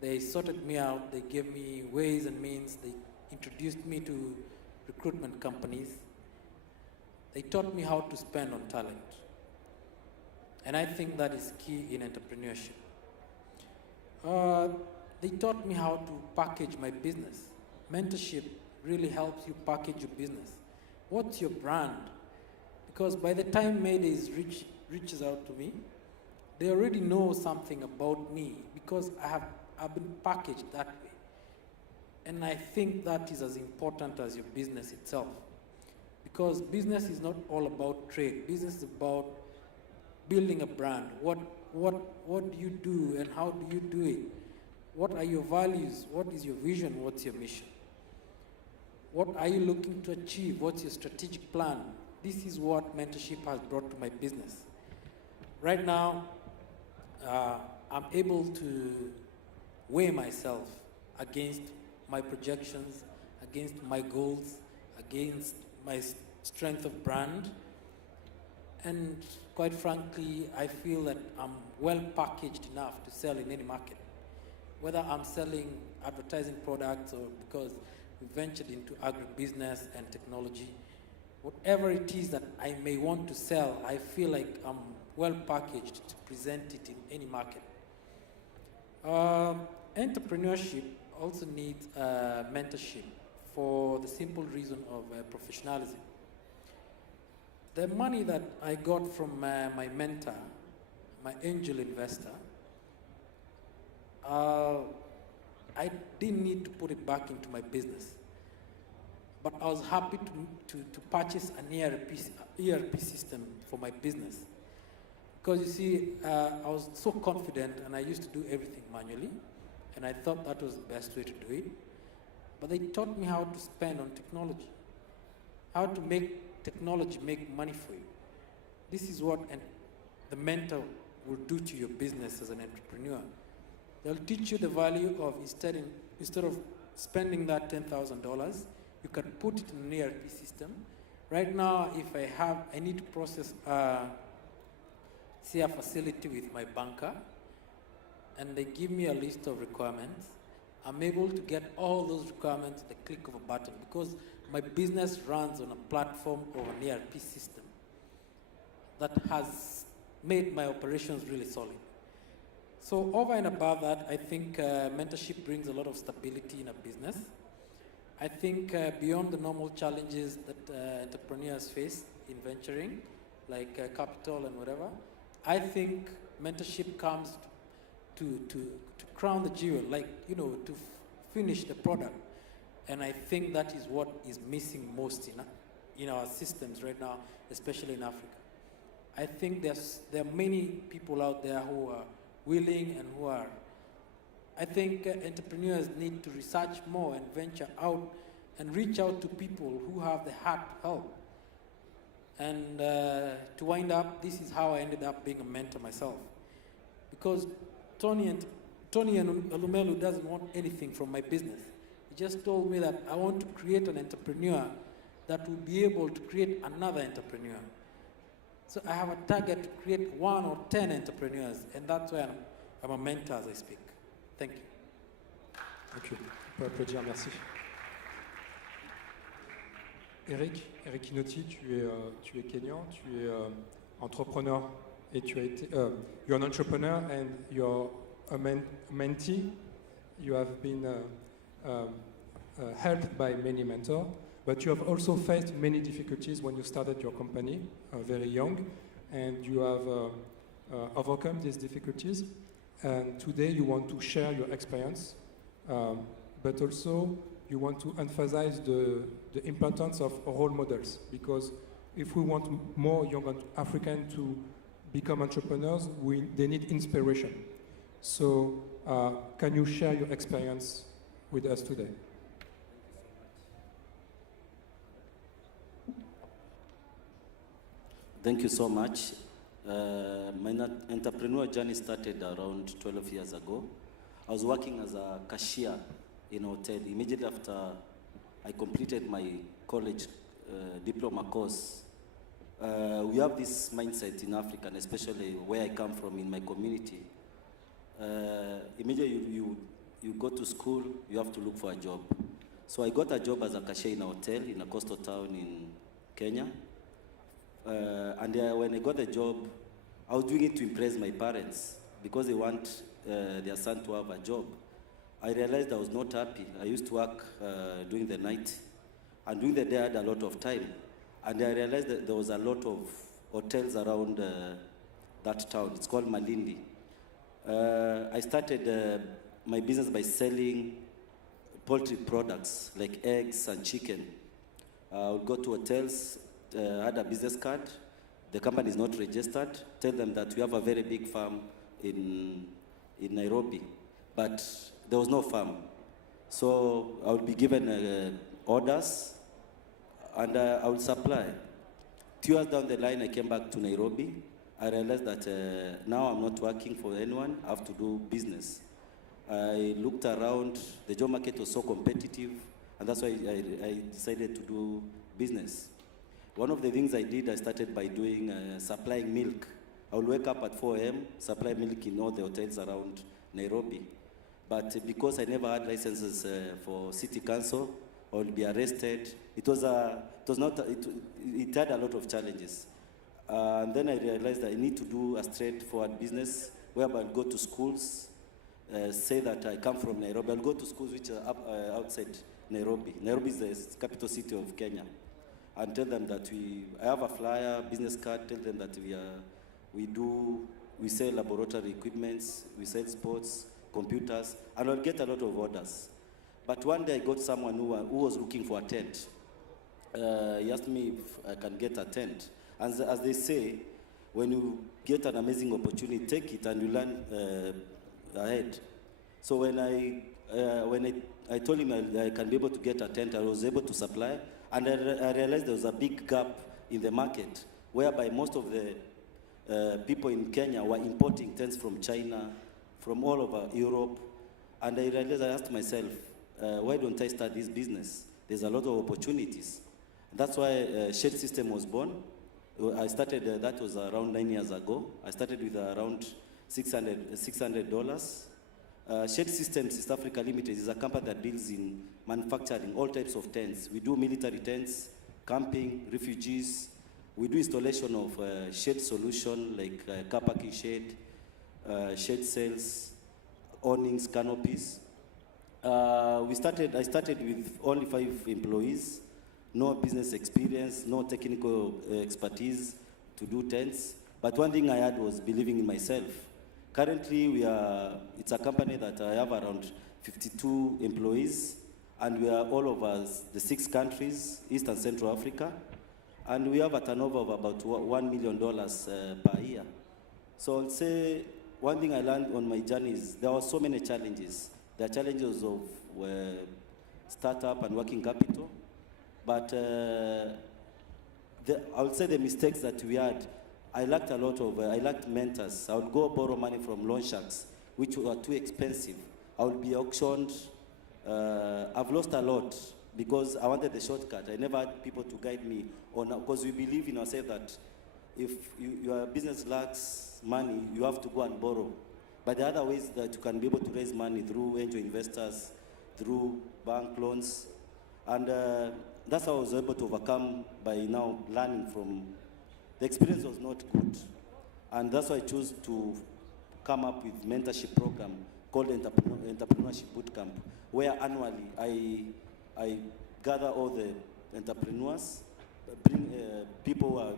They sorted me out, they gave me ways and means, they introduced me to recruitment companies. They taught me how to spend on talent. And I think that is key in entrepreneurship. They taught me how to package my business. Mentorship really helps you package your business. What's your brand? Because by the time Maydays reaches out to me, they already know something about me because I've been packaged that way. And I think that is as important as your business itself. Because business is not all about trade. Business is about building a brand. What do you do and how do you do it? What are your values? What is your vision? What's your mission? What are you looking to achieve? What's your strategic plan? This is what mentorship has brought to my business. Right now, I'm able to weigh myself against my projections, against my goals, against my strength of brand. And quite frankly, I feel that I'm well packaged enough to sell in any market. Whether I'm selling advertising products or because we ventured into agribusiness and technology, whatever it is that I may want to sell, I feel like I'm well packaged to present it in any market. Entrepreneurship also needs mentorship for the simple reason of professionalism. The money that I got from my mentor, my angel investor, I didn't need to put it back into my business. But I was happy to purchase an ERP system for my business. Because you see, I was so confident and I used to do everything manually, and I thought that was the best way to do it. But they taught me how to spend on technology, how to make technology make money for you. This is what the mentor will do to your business as an entrepreneur. They'll teach you the value of instead of spending that $10,000, you can put it in an ERP system. Right now, if I need to process a facility with my banker, and they give me a list of requirements, I'm able to get all those requirements at the click of a button because my business runs on a platform of an ERP system that has made my operations really solid. So over and above that, I think mentorship brings a lot of stability in a business. I think beyond the normal challenges that entrepreneurs face in venturing, like capital and whatever, I think mentorship comes to crown the jewel, like, to finish the product. And I think that is what is missing most in our systems right now, especially in Africa. I think there are many people out there who are willing and who are. I think entrepreneurs need to research more and venture out and reach out to people who have the heart to help. And to wind up, this is how I ended up being a mentor myself. Because Tony Alumelu doesn't want anything from my business. He just told me that I want to create an entrepreneur that will be able to create another entrepreneur. So I have a target to create 1 or 10 entrepreneurs, and that's why I'm a mentor as I speak. Thank you. Thank you. On peut applaudir, merci. Eric Inotti, tu es Kenyan, tu es entrepreneur et tu as été, you're an entrepreneur and you're a mentee. You have been helped by many mentors, but you have also faced many difficulties when you started your company, very young, and you have overcome these difficulties. And today you want to share your experience, but also you want to emphasize the importance of role models, because if we want more young Africans to become entrepreneurs, they need inspiration. So can you share your experience with us today? Thank you so much. My entrepreneur journey started around 12 years ago. I was working as a cashier in a hotel. Immediately after I completed my college diploma course, we have this mindset in Africa, and especially where I come from in my community. Immediately you go to school, you have to look for a job. So I got a job as a cashier in a hotel in a coastal town in Kenya. When I got the job, I was doing it to impress my parents because they want their son to have a job. I realized I was not happy. I used to work during the night, and during the day I had a lot of time. And I realized that there was a lot of hotels around that town. It's called Malindi. I started my business by selling poultry products like eggs and chicken. I would go to hotels, had a business card. The company is not registered. Tell them that we have a very big farm in Nairobi, but there was no farm. So I would be given orders, and I would supply. 2 years down the line, I came back to Nairobi. I realized that now I'm not working for anyone. I have to do business. I looked around. The job market was so competitive, and that's why I decided to do business. One of the things I did, I started by doing supplying milk. I would wake up at 4 a.m., supply milk in all the hotels around Nairobi. But because I never had licenses for city council, I would be arrested. It had a lot of challenges. And then I realized that I need to do a straightforward business whereby I'll go to schools, say that I come from Nairobi. I'll go to schools which are outside Nairobi. Nairobi is the capital city of Kenya. And tell them that I have a flyer, business card, tell them that we sell laboratory equipments, we sell sports, computers, and I'll get a lot of orders. But one day I got someone who was looking for a tent. He asked me if I can get a tent. And as they say, when you get an amazing opportunity, take it and you learn ahead. So when I told him I can be able to get a tent, I was able to supply. And I realized there was a big gap in the market, whereby most of the people in Kenya were importing tents from China, from all over Europe. And I realized, I asked myself, why don't I start this business? There's a lot of opportunities. That's why Shed System was born. I started, that was around 9 years ago. I started with around $600. Shed Systems East Africa Limited is a company that deals in manufacturing all types of tents. We do military tents, camping, refugees. We do installation of shed solution like car parking shed, shed sails, awnings, canopies. I started with only 5 employees, no business experience, no technical expertise to do tents. But one thing I had was believing in myself. Currently, it's a company that I have around 52 employees, and we are all over the 6 countries, East and Central Africa, and we have a turnover of about $1 million per year. So I'll say one thing I learned on my journey is there were so many challenges. There are challenges of startup and working capital, but I would say the mistakes that we had, I lacked mentors. I would go borrow money from loan sharks, which were too expensive. I would be auctioned. I've lost a lot because I wanted the shortcut. I never had people to guide me on, because we believe in ourselves that if your business lacks money, you have to go and borrow. But there are other ways that you can be able to raise money through angel investors, through bank loans. And that's how I was able to overcome by now learning from. The experience was not good. And that's why I chose to come up with mentorship program called Entrepreneurship Bootcamp, where annually I gather all the entrepreneurs, bring people who are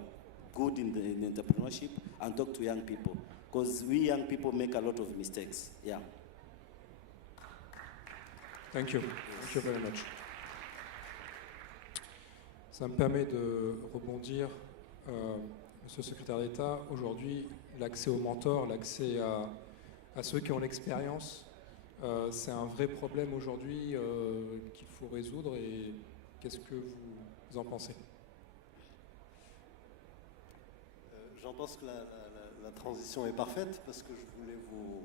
good in entrepreneurship, and talk to young people. Because we young people make a lot of mistakes. Yeah. Thank you. Thank you very much. Ça me permet de rebondir, Monsieur le Secrétaire d'État. Aujourd'hui, l'accès aux mentors, l'accès à ceux qui ont l'expérience, c'est un vrai problème aujourd'hui qu'il faut résoudre. Et qu'est-ce que vous en pensez? J'en pense que la transition est parfaite parce que je voulais vous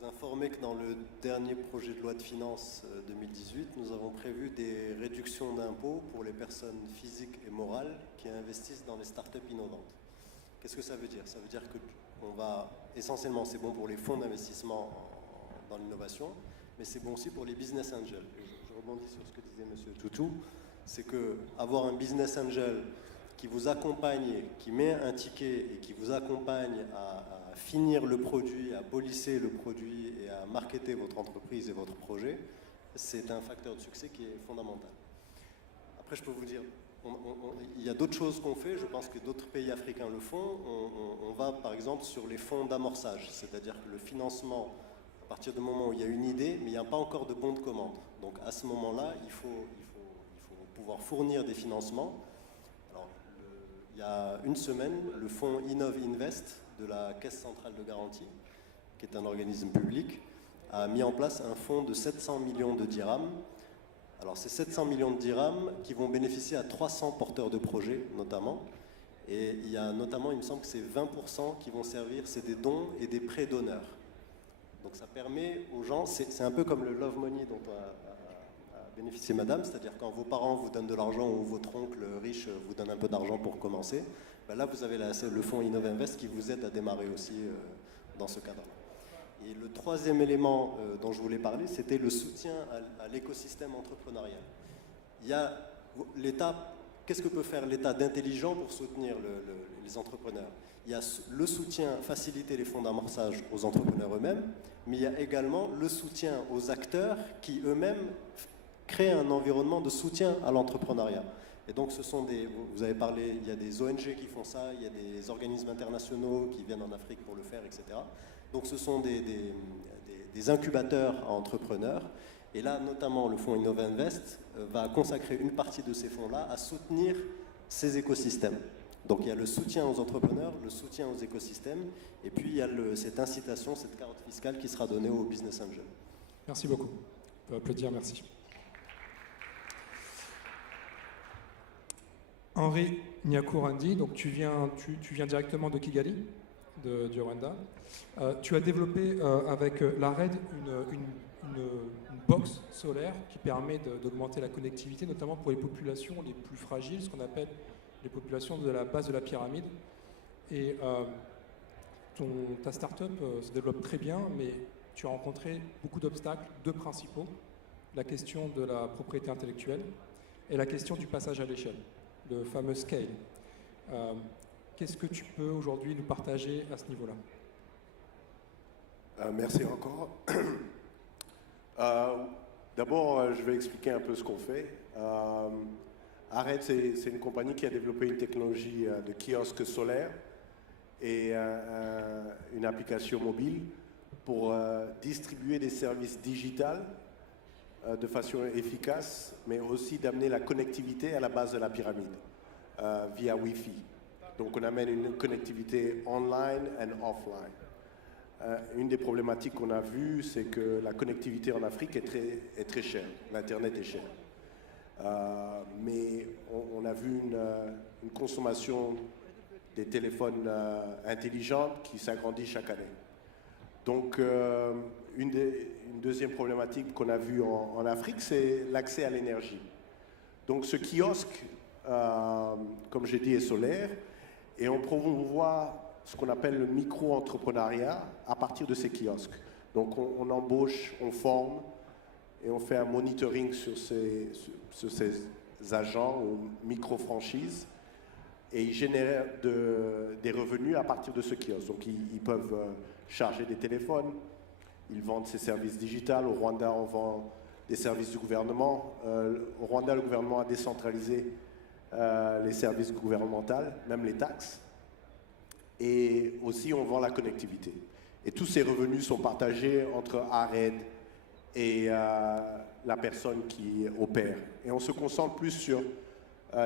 vous informer que dans le dernier projet de loi de finances 2018, nous avons prévu des réductions d'impôts pour les personnes physiques et morales qui investissent dans les startups innovantes. Qu'est-ce que ça veut dire? Ça veut dire que on va, essentiellement, c'est bon pour les fonds d'investissement dans l'innovation, mais c'est bon aussi pour les business angels. Je rebondis sur ce que disait M. Toutou, c'est que avoir un business angel qui vous accompagne, qui met un ticket et qui vous accompagne à finir le produit, à polisser le produit et à marketer votre entreprise et votre projet, c'est un facteur de succès qui est fondamental. Après, je peux vous dire, il y a d'autres choses qu'on fait, je pense que d'autres pays africains le font. On va par exemple sur les fonds d'amorçage, c'est-à-dire que le financement, à partir du moment où il y a une idée, mais il n'y a pas encore de bon de commande. Donc à ce moment-là, il faut pouvoir fournir des financements. Alors, il y a une semaine, le fonds Innov Invest de la Caisse centrale de garantie, qui est un organisme public, a mis en place un fonds de 700 millions de dirhams. Alors, c'est 700 millions de dirhams qui vont bénéficier à 300 porteurs de projets, notamment. Et il y a notamment, il me semble que c'est 20% qui vont servir, c'est des dons et des prêts d'honneur. Donc, ça permet aux gens, c'est un peu comme le Love Money dont a bénéficié Madame, c'est-à-dire quand vos parents vous donnent de l'argent ou votre oncle riche vous donne un peu d'argent pour commencer, ben là, vous avez le fonds Innov Invest qui vous aide à démarrer aussi dans ce cadre-là. Et le troisième élément dont je voulais parler, c'était le soutien à l'écosystème entrepreneurial. Il y a l'État, qu'est-ce que peut faire l'État d'intelligent pour soutenir les entrepreneurs? Il y a le soutien, faciliter les fonds d'amorçage aux entrepreneurs eux-mêmes, mais il y a également le soutien aux acteurs qui eux-mêmes créent un environnement de soutien à l'entrepreneuriat. Et donc ce sont vous avez parlé, il y a des ONG qui font ça, il y a des organismes internationaux qui viennent en Afrique pour le faire, etc. Donc ce sont des incubateurs à entrepreneurs. Et là, notamment, le fonds Innov Invest va consacrer une partie de ces fonds-là à soutenir ces écosystèmes. Donc il y a le soutien aux entrepreneurs, le soutien aux écosystèmes, et puis il y a cette incitation, cette carotte fiscale qui sera donnée aux business angels. Merci beaucoup. On peut applaudir, merci. Henri Nyakurandi, donc tu viens directement de Kigali, du Rwanda. Tu as développé avec l'ARED une box solaire qui permet d'augmenter la connectivité, notamment pour les populations les plus fragiles, ce qu'on appelle les populations de la base de la pyramide. Et ta start-up se développe très bien, mais tu as rencontré beaucoup d'obstacles, deux principaux, la question de la propriété intellectuelle et la question du passage à l'échelle, le fameux scale. Qu'est-ce que tu peux aujourd'hui nous partager à ce niveau-là? Merci encore. D'abord, je vais expliquer un peu ce qu'on fait. ARED, c'est une compagnie qui a développé une technologie de kiosque solaire et une application mobile pour distribuer des services digitaux de façon efficace, mais aussi d'amener la connectivité à la base de la pyramide via Wi-Fi. Donc on amène une connectivité online et offline. Une des problématiques qu'on a vues, c'est que la connectivité en Afrique est très chère. L'Internet est cher. Mais on a vu une consommation des téléphones intelligents qui s'agrandit chaque année. Donc une deuxième problématique qu'on a vue en Afrique, c'est l'accès à l'énergie. Donc ce kiosque, comme j'ai dit, est solaire et on promouvoit ce qu'on appelle le micro-entrepreneuriat à partir de ces kiosques. Donc on embauche, on forme et on fait un monitoring sur ces agents ou micro-franchises et ils génèrent des revenus à partir de ce kiosque. Donc ils peuvent charger des téléphones, ils vendent ces services digitaux. Au Rwanda, on vend des services du gouvernement. Au Rwanda, le gouvernement a décentralisé les services gouvernementaux, même les taxes. Et aussi, on vend la connectivité. Et tous ces revenus sont partagés entre ARED et la personne qui opère. Et on se concentre plus sur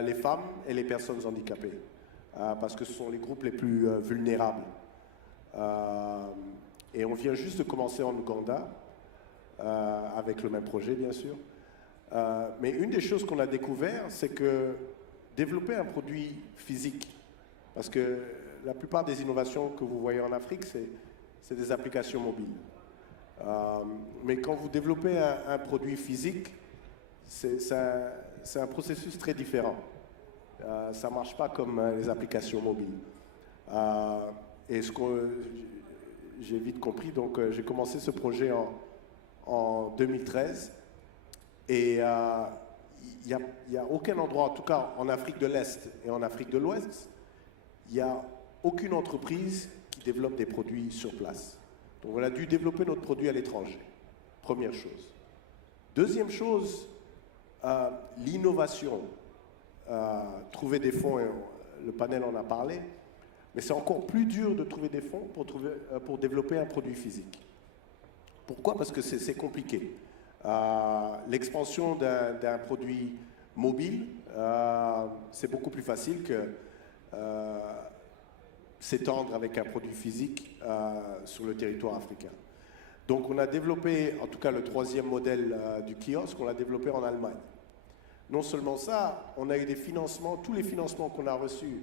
les femmes et les personnes handicapées, parce que ce sont les groupes les plus vulnérables. Et on vient juste de commencer en Ouganda, avec le même projet, bien sûr. Mais une des choses qu'on a découvert, c'est que développer un produit physique, parce que la plupart des innovations que vous voyez en Afrique, c'est des applications mobiles. Mais quand vous développez un produit physique, c'est un processus très différent. Ça ne marche pas comme les applications mobiles. Et ce que j'ai vite compris, donc j'ai commencé ce projet en 2013. Et il n'y a aucun endroit, en tout cas en Afrique de l'Est et en Afrique de l'Ouest, il n'y a aucune entreprise qui développe des produits sur place. Donc on a dû développer notre produit à l'étranger, première chose. Deuxième chose, l'innovation. Trouver des fonds, le panel en a parlé, mais c'est encore plus dur de trouver des fonds pour développer un produit physique. Pourquoi? Parce que c'est compliqué. L'expansion d'un produit mobile, c'est beaucoup plus facile que s'étendre avec un produit physique sur le territoire africain. Donc on a développé, en tout cas le troisième modèle du kiosque, on l'a développé en Allemagne. Non seulement ça, on a eu des financements, tous les financements qu'on a reçus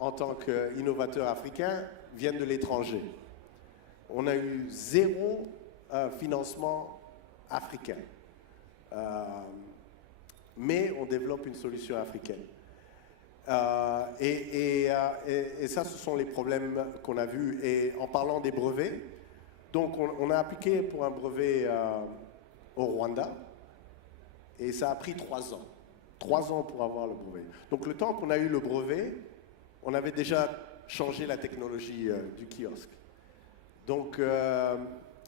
en tant qu'innovateur africain viennent de l'étranger. On a eu 0 financement africain. Mais on développe une solution africaine. Et ça, ce sont les problèmes qu'on a vus. Et en parlant des brevets, donc on a appliqué pour un brevet au Rwanda, et ça a pris 3 ans. 3 ans pour avoir le brevet. Donc le temps qu'on a eu le brevet, on avait déjà changé la technologie du kiosque. Donc,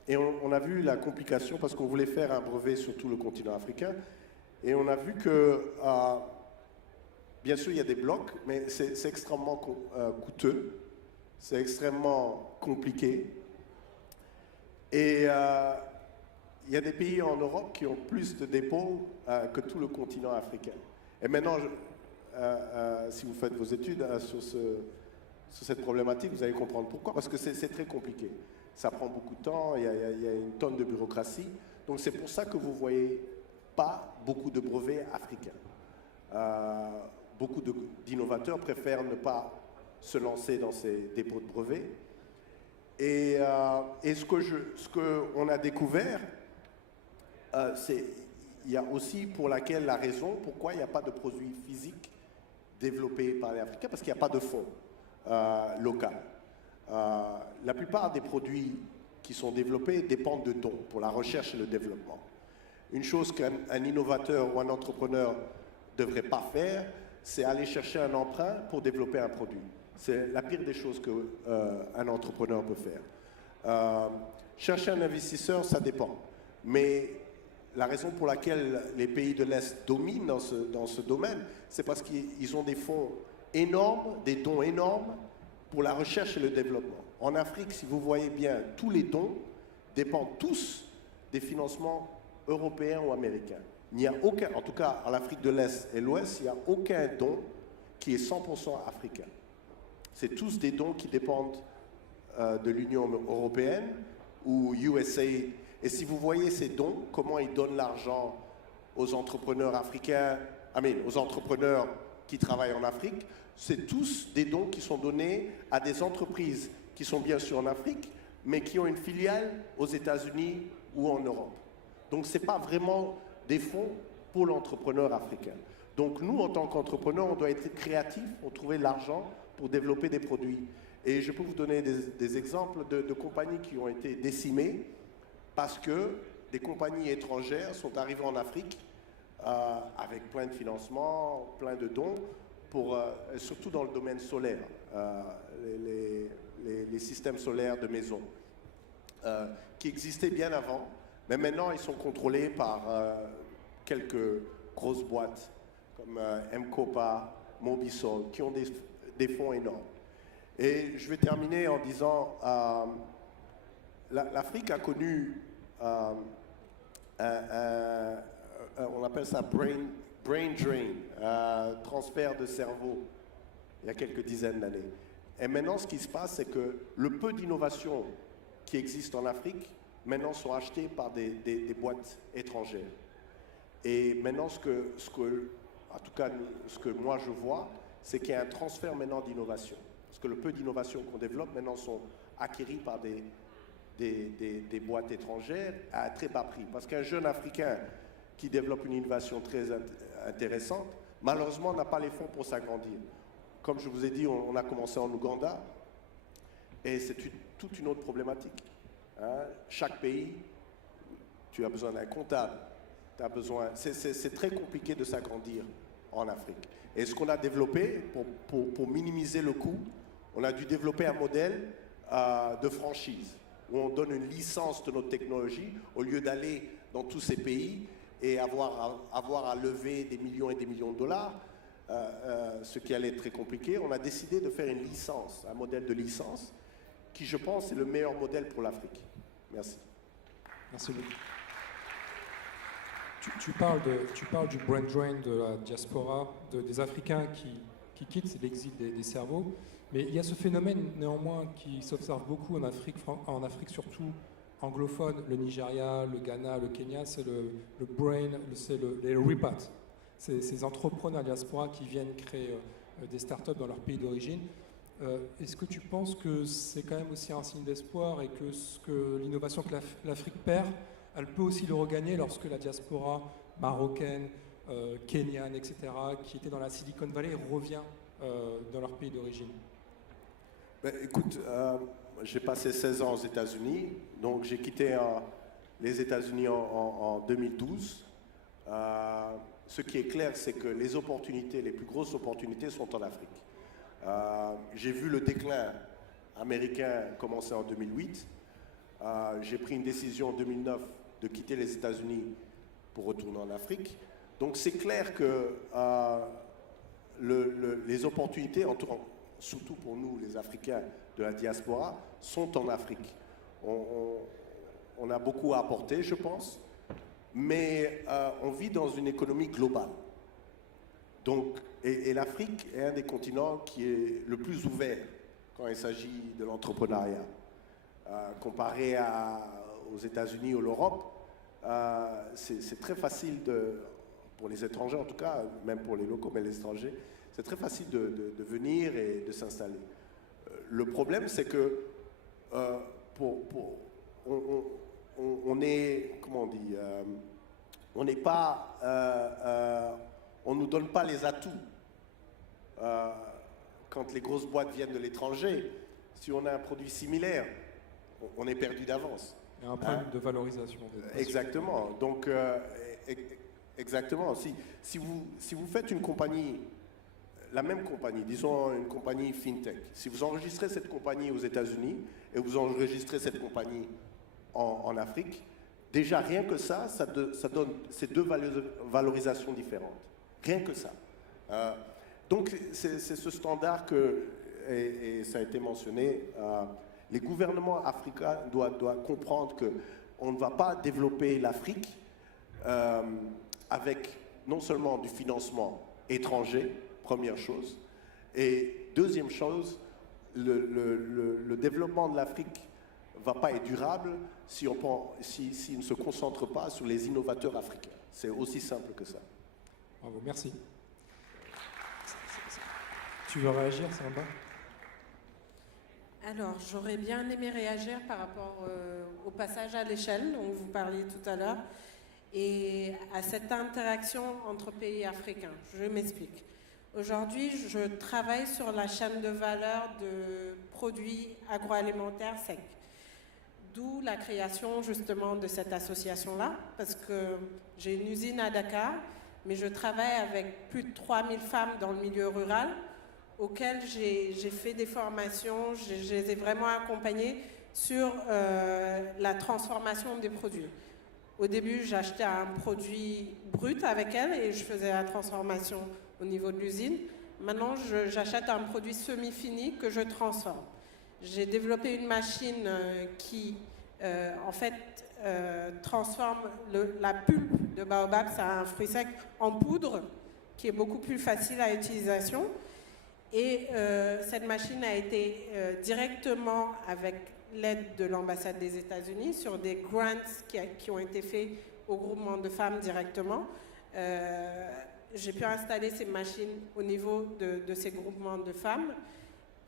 et on a vu la complication parce qu'on voulait faire un brevet sur tout le continent africain. Et on a vu que, bien sûr, il y a des blocs, mais c'est extrêmement coûteux, c'est extrêmement compliqué. Et il y a des pays en Europe qui ont plus de dépôts que tout le continent africain. Et maintenant, si vous faites vos études sur cette problématique, vous allez comprendre pourquoi. Parce que c'est très compliqué. Ça prend beaucoup de temps, il y a une tonne de bureaucratie. Donc c'est pour ça que vous ne voyez pas beaucoup de brevets africains. Beaucoup d'innovateurs préfèrent ne pas se lancer dans ces dépôts de brevets. Et ce qu'on a découvert, il y a aussi la raison pourquoi il n'y a pas de produits physiques développés par les Africains, parce qu'il n'y a pas de fonds locaux. La plupart des produits qui sont développés dépendent de dons pour la recherche et le développement. Une chose qu'un innovateur ou un entrepreneur ne devrait pas faire, c'est aller chercher un emprunt pour développer un produit. C'est la pire des choses qu'un entrepreneur peut faire. Chercher un investisseur, ça dépend. Mais la raison pour laquelle les pays de l'Est dominent dans ce domaine, c'est parce qu'ils ont des fonds énormes, des dons énormes pour la recherche et le développement. En Afrique, si vous voyez bien, tous les dons dépendent tous des financements européens ou américains. Il n'y a aucun, en tout cas en Afrique de l'Est et l'Ouest, il n'y a aucun don qui est 100% africain. C'est tous des dons qui dépendent de l'Union européenne ou USAID. Et si vous voyez ces dons, comment ils donnent l'argent aux entrepreneurs africains, aux entrepreneurs qui travaillent en Afrique, c'est tous des dons qui sont donnés à des entreprises qui sont bien sûr en Afrique, mais qui ont une filiale aux États-Unis ou en Europe. Donc ce n'est pas vraiment des fonds pour l'entrepreneur africain. Donc nous, en tant qu'entrepreneurs, on doit être créatifs pour trouver de l'argent pour développer des produits. Et je peux vous donner des exemples de compagnies qui ont été décimées parce que des compagnies étrangères sont arrivées en Afrique avec plein de financements, plein de dons, surtout dans le domaine solaire, les systèmes solaires de maison, qui existaient bien avant, mais maintenant ils sont contrôlés par quelques grosses boîtes comme M-Kopa, Mobisol, qui ont des fonds énormes. Et je vais terminer en disant, l'Afrique a connu, on appelle ça brain drain, transfert de cerveau, il y a quelques dizaines d'années. Et maintenant, ce qui se passe, c'est que le peu d'innovations qui existent en Afrique, maintenant sont achetées par des boîtes étrangères. Et maintenant, en tout cas, ce que moi je vois, c'est qu'il y a un transfert maintenant d'innovation. Parce que le peu d'innovations qu'on développe maintenant sont acquis par des boîtes étrangères à très bas prix. Parce qu'un jeune Africain qui développe une innovation très intéressante, malheureusement, n'a pas les fonds pour s'agrandir. Comme je vous ai dit, on a commencé en Ouganda, et c'est toute une autre problématique. Hein. Chaque pays, tu as besoin d'un comptable, c'est très compliqué de s'agrandir en Afrique. Et ce qu'on a développé, pour minimiser le coût, on a dû développer un modèle de franchise, où on donne une licence de notre technologie, au lieu d'aller dans tous ces pays et avoir à lever des millions et des millions de dollars, ce qui allait être très compliqué. On a décidé de faire une licence, un modèle de licence, qui, je pense, est le meilleur modèle pour l'Afrique. Merci. Merci beaucoup. Tu parles du brain drain de la diaspora, des Africains qui quittent, c'est l'exil des cerveaux. Mais il y a ce phénomène néanmoins qui s'observe beaucoup en Afrique surtout anglophone, le Nigeria, le Ghana, le Kenya, c'est le brain, c'est les repat. C'est ces entrepreneurs diaspora qui viennent créer des startups dans leur pays d'origine. Est-ce que tu penses que c'est quand même aussi un signe d'espoir et que l'innovation que l'Afrique perd, elle peut aussi le regagner lorsque la diaspora marocaine, kenyane, etc., qui était dans la Silicon Valley, revient dans leur pays d'origine? Écoute, j'ai passé 16 ans aux États-Unis, donc j'ai quitté les États-Unis en 2012. Ce qui est clair, c'est que les plus grosses opportunités sont en Afrique. J'ai vu le déclin américain commencer en 2008. J'ai pris une décision en 2009 de quitter les États-Unis pour retourner en Afrique. Donc c'est clair que les opportunités, surtout pour nous, les Africains de la diaspora, sont en Afrique. On a beaucoup à apporter, je pense, mais on vit dans une économie globale. Donc, et l'Afrique est un des continents qui est le plus ouvert quand il s'agit de l'entrepreneuriat. Comparé aux États-Unis ou l'Europe, c'est très facile pour les étrangers en tout cas, même pour les locaux, mais les étrangers, c'est très facile de venir et de s'installer. Le problème, c'est que on est, comment on dit, on n'est pas, on nous donne pas les atouts. Quand les grosses boîtes viennent de l'étranger, si on a un produit similaire, on est perdu d'avance. Il y a un problème de valorisation. Exactement. Donc, exactement. Si vous faites une compagnie, la même compagnie, disons une compagnie FinTech, si vous enregistrez cette compagnie aux États-Unis et vous enregistrez cette compagnie en Afrique, déjà rien que ça donne ces deux valorisations différentes. Rien que ça. Donc c'est ce standard et ça a été mentionné, les gouvernements africains doivent comprendre qu'on ne va pas développer l'Afrique avec non seulement du financement étranger, première chose, et deuxième chose, le développement de l'Afrique ne va pas être durable s'il ne se concentre pas sur les innovateurs africains. C'est aussi simple que ça. Bravo, merci. Tu veux réagir, Samba? Alors, j'aurais bien aimé réagir par rapport au passage à l'échelle dont vous parliez tout à l'heure et à cette interaction entre pays africains. Je m'explique. Aujourd'hui, je travaille sur la chaîne de valeur de produits agroalimentaires secs. D'où la création justement de cette association-là, parce que j'ai une usine à Dakar, mais je travaille avec plus de 3000 femmes dans le milieu rural, auxquelles j'ai fait des formations, je les ai vraiment accompagnées sur la transformation des produits. Au début, j'achetais un produit brut avec elles et je faisais la transformation au niveau de l'usine. Maintenant, j'achète un produit semi-fini que je transforme. J'ai développé une machine qui, en fait, transforme la pulpe de baobab, c'est un fruit sec, en poudre, qui est beaucoup plus facile à utilisation. Et cette machine a été directement avec l'aide de l'ambassade des États-Unis sur des grants qui ont été faits au groupement de femmes directement. J'ai pu installer ces machines au niveau de ces groupements de femmes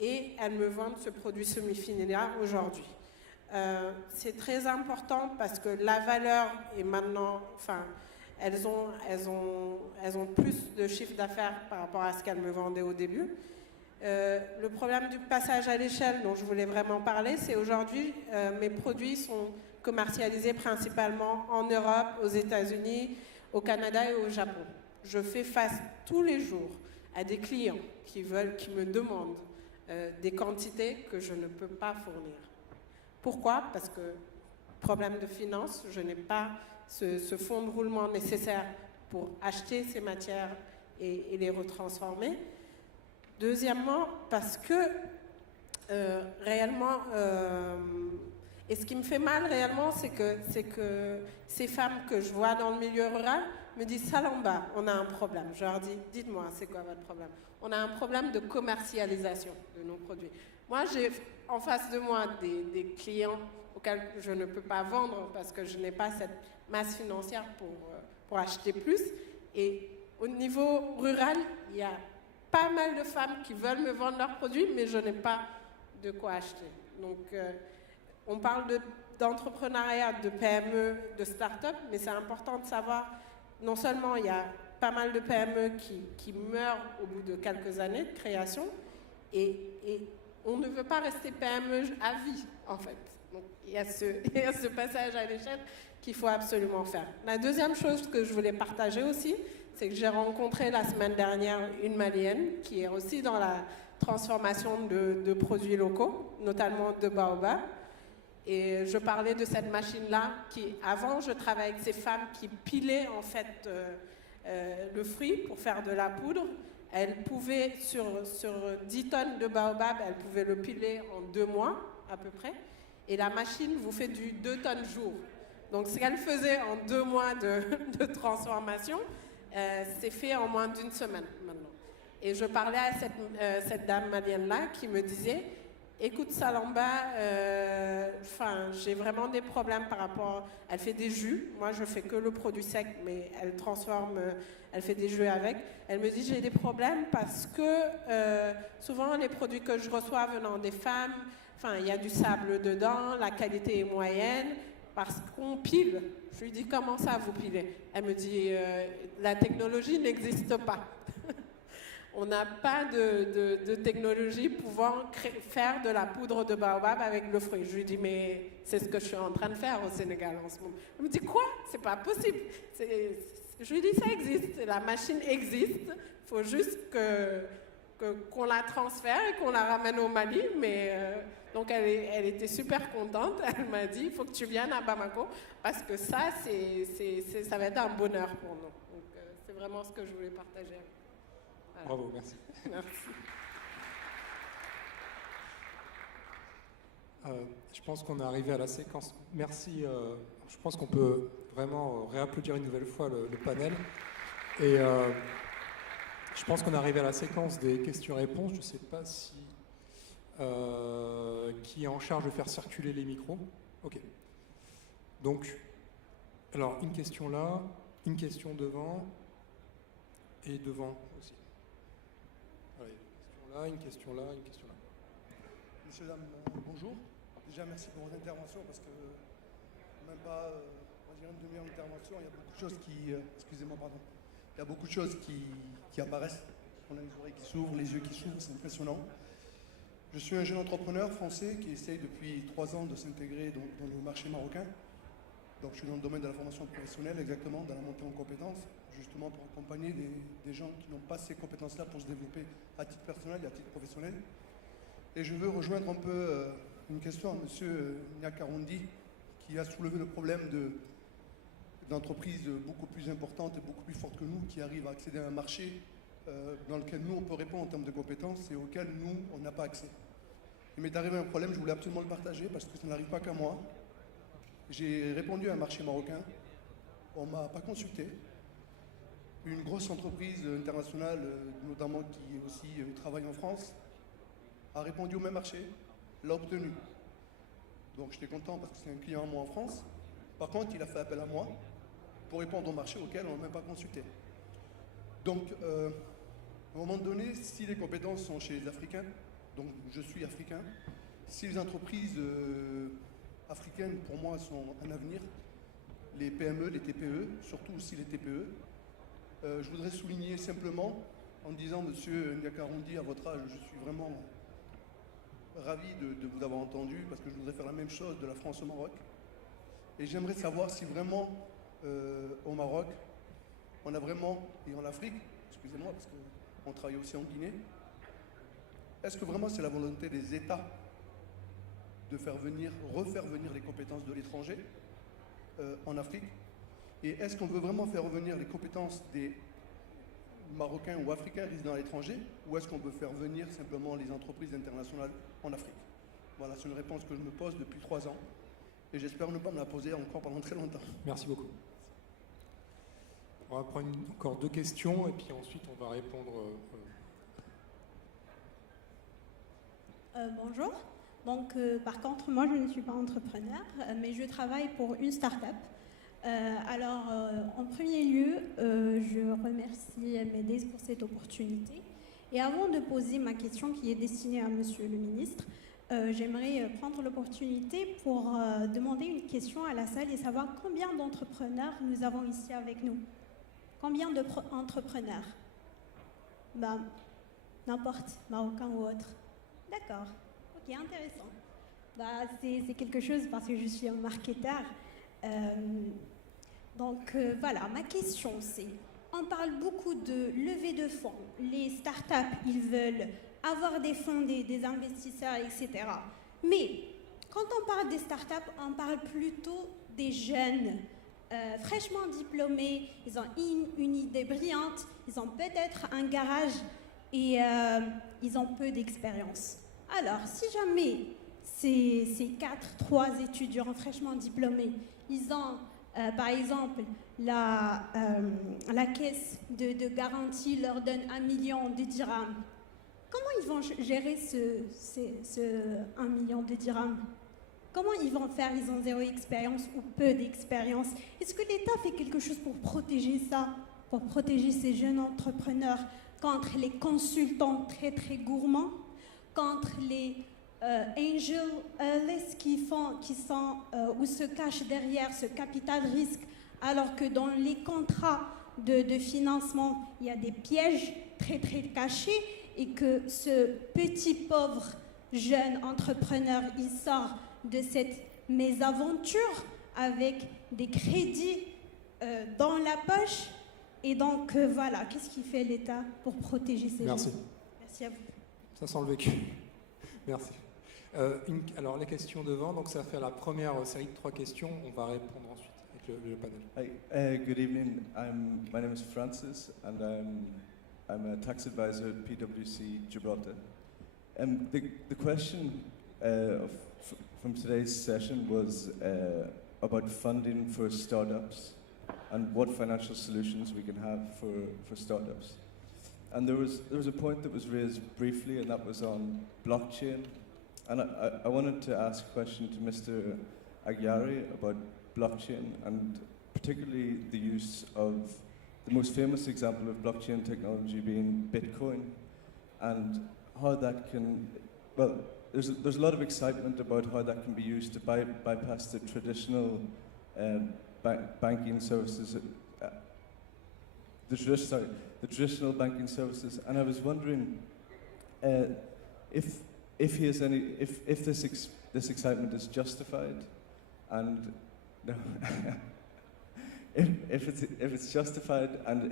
et elles me vendent ce produit semi-fini là aujourd'hui. c'est très important parce que la valeur est maintenant, enfin, elles ont plus de chiffre d'affaires par rapport à ce qu'elles me vendaient au début. Le problème du passage à l'échelle dont je voulais vraiment parler, c'est aujourd'hui, mes produits sont commercialisés principalement en Europe, aux États-Unis, au Canada et au Japon. Je fais face tous les jours à des clients qui me demandent des quantités que je ne peux pas fournir. Pourquoi? Parce que, problème de finance, je n'ai pas ce fonds de roulement nécessaire pour acheter ces matières et les retransformer. Deuxièmement, parce que réellement, et ce qui me fait mal réellement, c'est que ces femmes que je vois dans le milieu rural me disent « Salamba, on a un problème ». Je leur dis « Dites-moi, c'est quoi votre problème ?» On a un problème de commercialisation de nos produits. Moi, j'ai en face de moi des clients auxquels je ne peux pas vendre parce que je n'ai pas cette masse financière pour acheter plus. Et au niveau rural, il y a pas mal de femmes qui veulent me vendre leurs produits, mais je n'ai pas de quoi acheter. Donc, on parle d'entrepreneuriat, de PME, de start-up, mais c'est important de savoir, non seulement il y a pas mal de PME qui meurent au bout de quelques années de création, et on ne veut pas rester PME à vie, en fait. Donc, il y a ce passage à l'échelle qu'il faut absolument faire. La deuxième chose que je voulais partager aussi, c'est que j'ai rencontré la semaine dernière une Malienne qui est aussi dans la transformation de produits locaux, notamment de baobab. Et je parlais de cette machine-là qui, avant, je travaillais avec ces femmes qui pilaient en fait le fruit pour faire de la poudre. Elles pouvaient, sur 10 tonnes de baobab, elles pouvaient le piler en 2 mois à peu près. Et la machine vous fait du 2 tonnes jour. Donc ce qu'elle faisait en 2 mois de transformation, c'est fait en moins d'1 semaine maintenant. Et je parlais à cette dame malienne-là qui me disait « Écoute Salamba, j'ai vraiment des problèmes par rapport... » Elle fait des jus, moi je fais que le produit sec, mais elle transforme, elle fait des jus avec. Elle me dit « J'ai des problèmes parce que souvent les produits que je reçois venant des femmes, il y a du sable dedans, la qualité est moyenne, parce qu'on pile. » Je lui dis « Comment ça vous pilez ?» Elle me dit « La technologie n'existe pas. » On n'a pas de technologie pouvant faire de la poudre de baobab avec le fruit. Je lui dis, mais c'est ce que je suis en train de faire au Sénégal en ce moment. Elle me dit, quoi? C'est pas possible. Je lui dis, ça existe, la machine existe. Il faut juste qu'on la transfère et qu'on la ramène au Mali. Donc elle était super contente. Elle m'a dit, il faut que tu viennes à Bamako parce que ça va être un bonheur pour nous. Donc c'est vraiment ce que je voulais partager. Voilà. Bravo, merci. Merci. Je pense qu'on est arrivé à la séquence. Merci. Je pense qu'on peut vraiment réapplaudir une nouvelle fois le panel. Et je pense qu'on est arrivé à la séquence des questions-réponses. Je ne sais pas si qui est en charge de faire circuler les micros. Ok. Donc, alors une question là, une question devant et devant aussi. Allez, une question là, une question là. Messieurs, dames, bonjour. Déjà, merci pour votre intervention parce que même pas, on va dire une demi-heure d'intervention, il y a beaucoup de choses excusez-moi, pardon. Il y a beaucoup de choses qui apparaissent. On a les oreilles qui s'ouvrent, les yeux qui s'ouvrent, c'est impressionnant. Je suis un jeune entrepreneur français qui essaye depuis 3 ans de s'intégrer dans le marché marocain. Donc, je suis dans le domaine de la formation professionnelle, exactement, dans la montée en compétences, justement pour accompagner des gens qui n'ont pas ces compétences-là pour se développer à titre personnel et à titre professionnel. Et je veux rejoindre un peu une question à M. Nyakarundi, qui a soulevé le problème d'entreprises beaucoup plus importantes et beaucoup plus fortes que nous, qui arrivent à accéder à un marché dans lequel nous, on peut répondre en termes de compétences et auquel nous, on n'a pas accès. Il m'est arrivé un problème, je voulais absolument le partager parce que ça n'arrive pas qu'à moi. J'ai répondu à un marché marocain, on ne m'a pas consulté. Une grosse entreprise internationale, notamment qui aussi travaille en France, a répondu au même marché, l'a obtenu. Donc j'étais content parce que c'est un client à moi en France. Par contre, il a fait appel à moi pour répondre au marché auquel on n'a même pas consulté. Donc, à un moment donné, si les compétences sont chez les Africains, donc je suis africain, si les entreprises africaines, pour moi, sont un avenir. Les PME, les TPE, surtout aussi les TPE. Je voudrais souligner simplement, en disant, Monsieur Ndiakaroundi, à votre âge, je suis vraiment ravi de vous avoir entendu, parce que je voudrais faire la même chose de la France au Maroc. Et j'aimerais savoir si vraiment, au Maroc, on a vraiment, et en Afrique, excusez-moi, parce qu'on travaille aussi en Guinée, est-ce que vraiment c'est la volonté des États de refaire venir les compétences de l'étranger en Afrique? Et est-ce qu'on veut vraiment faire revenir les compétences des Marocains ou Africains résidant à l'étranger, ou est-ce qu'on veut faire venir simplement les entreprises internationales en Afrique? Voilà, c'est une réponse que je me pose depuis 3 ans, et j'espère ne pas me la poser encore pendant très longtemps. Merci beaucoup. On va prendre encore 2 questions, et puis ensuite on va répondre. Bonjour. Donc, par contre, moi, je ne suis pas entrepreneur, mais je travaille pour une start-up. En premier lieu, je remercie MEDES pour cette opportunité. Et avant de poser ma question qui est destinée à Monsieur le ministre, j'aimerais prendre l'opportunité pour demander une question à la salle et savoir combien d'entrepreneurs nous avons ici avec nous. Combien d'entrepreneurs? N'importe, marocain ou autre. D'accord. Ok, intéressant. C'est quelque chose parce que je suis un marketeur. Voilà, ma question c'est, on parle beaucoup de levée de fonds. Les startups, ils veulent avoir des fonds, des investisseurs, etc. Mais quand on parle des startups, on parle plutôt des jeunes, fraîchement diplômés, ils ont une idée brillante, ils ont peut-être un garage et ils ont peu d'expérience. Alors, si jamais ces 3 étudiants fraîchement diplômés, ils ont, par exemple, la caisse de garantie leur donne 1 million de dirhams, comment ils vont gérer ce 1 million de dirhams? Comment ils vont faire? Ils ont 0 expérience ou peu d'expérience. Est-ce que l'État fait quelque chose pour protéger ça, pour protéger ces jeunes entrepreneurs contre les consultants très très gourmands, contre les angel lists qui sont ou se cachent derrière ce capital risque, alors que dans les contrats de financement, il y a des pièges très très cachés et que ce petit pauvre jeune entrepreneur, il sort de cette mésaventure avec des crédits dans la poche. Et donc voilà, qu'est-ce qu'il fait l'État pour protéger ces Merci. gens? Merci à vous. Ça sent le vécu. Merci. Alors, les questions devant, donc ça va faire la première série de 3 questions. On va répondre ensuite avec le panel. Hi, good evening. My name is Francis, and I'm a tax advisor at PwC Gibraltar. The question from today's session was about funding for startups and what financial solutions we can have for startups. And there was a point that was raised briefly, and that was on blockchain. And I wanted to ask a question to Mr. Aguiari about blockchain, and particularly the use of the most famous example of blockchain technology being Bitcoin, and how that can, well, there's a lot of excitement about how that can be used to bypass the traditional banking services, the traditional banking services. And I was wondering if this excitement is justified, and no, if it's justified, and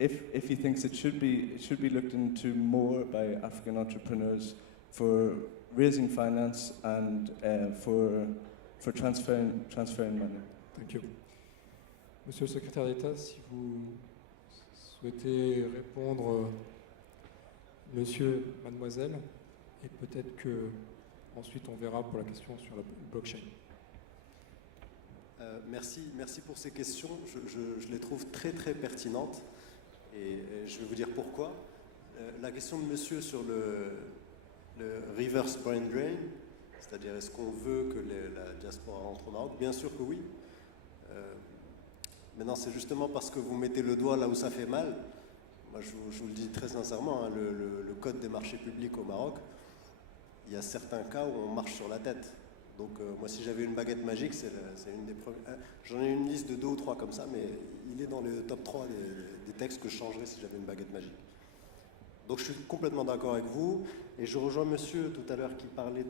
if he thinks it should be looked into more by African entrepreneurs for raising finance and for transferring money. Thank you. Monsieur le secrétaire d'État, si vous souhaitez répondre, monsieur, mademoiselle, et peut-être que ensuite on verra pour la question sur la blockchain. Merci pour ces questions. Je les trouve très très pertinentes et je vais vous dire pourquoi. La question de monsieur sur le reverse brain drain, c'est-à-dire est-ce qu'on veut que la diaspora rentre au Maroc? Bien sûr que oui. Maintenant, c'est justement parce que vous mettez le doigt là où ça fait mal. Moi, je vous le dis très sincèrement, hein, le code des marchés publics au Maroc, il y a certains cas où on marche sur la tête. Donc moi, si j'avais une baguette magique, c'est une des premières. J'en ai une liste de 2 ou 3 comme ça, mais il est dans le top 3 des textes que je changerais si j'avais une baguette magique. Donc je suis complètement d'accord avec vous, et je rejoins monsieur tout à l'heure qui parlait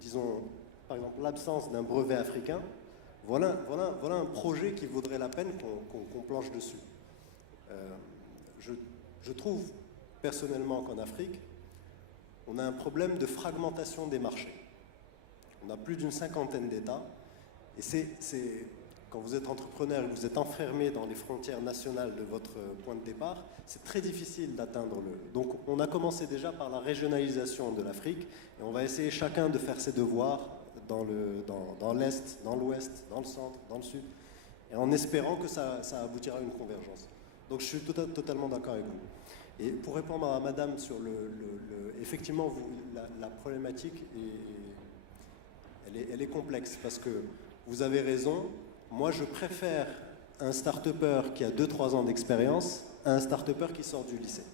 disons, par exemple, l'absence d'un brevet africain. Voilà un projet qui vaudrait la peine qu'on planche dessus. Je trouve personnellement qu'en Afrique, on a un problème de fragmentation des marchés. On a plus d'une 50aine d'États, et quand vous êtes entrepreneur et que vous êtes enfermé dans les frontières nationales de votre point de départ, c'est très difficile d'atteindre le... Donc on a commencé déjà par la régionalisation de l'Afrique, et on va essayer chacun de faire ses devoirs dans l'Est, dans l'Ouest, dans le Centre, dans le Sud, et en espérant que ça aboutira à une convergence. Donc je suis totalement d'accord avec vous. Et pour répondre à madame sur effectivement, la problématique, elle est complexe, parce que vous avez raison, moi je préfère un start-upper qui a 2-3 ans d'expérience à un start-upper qui sort du lycée.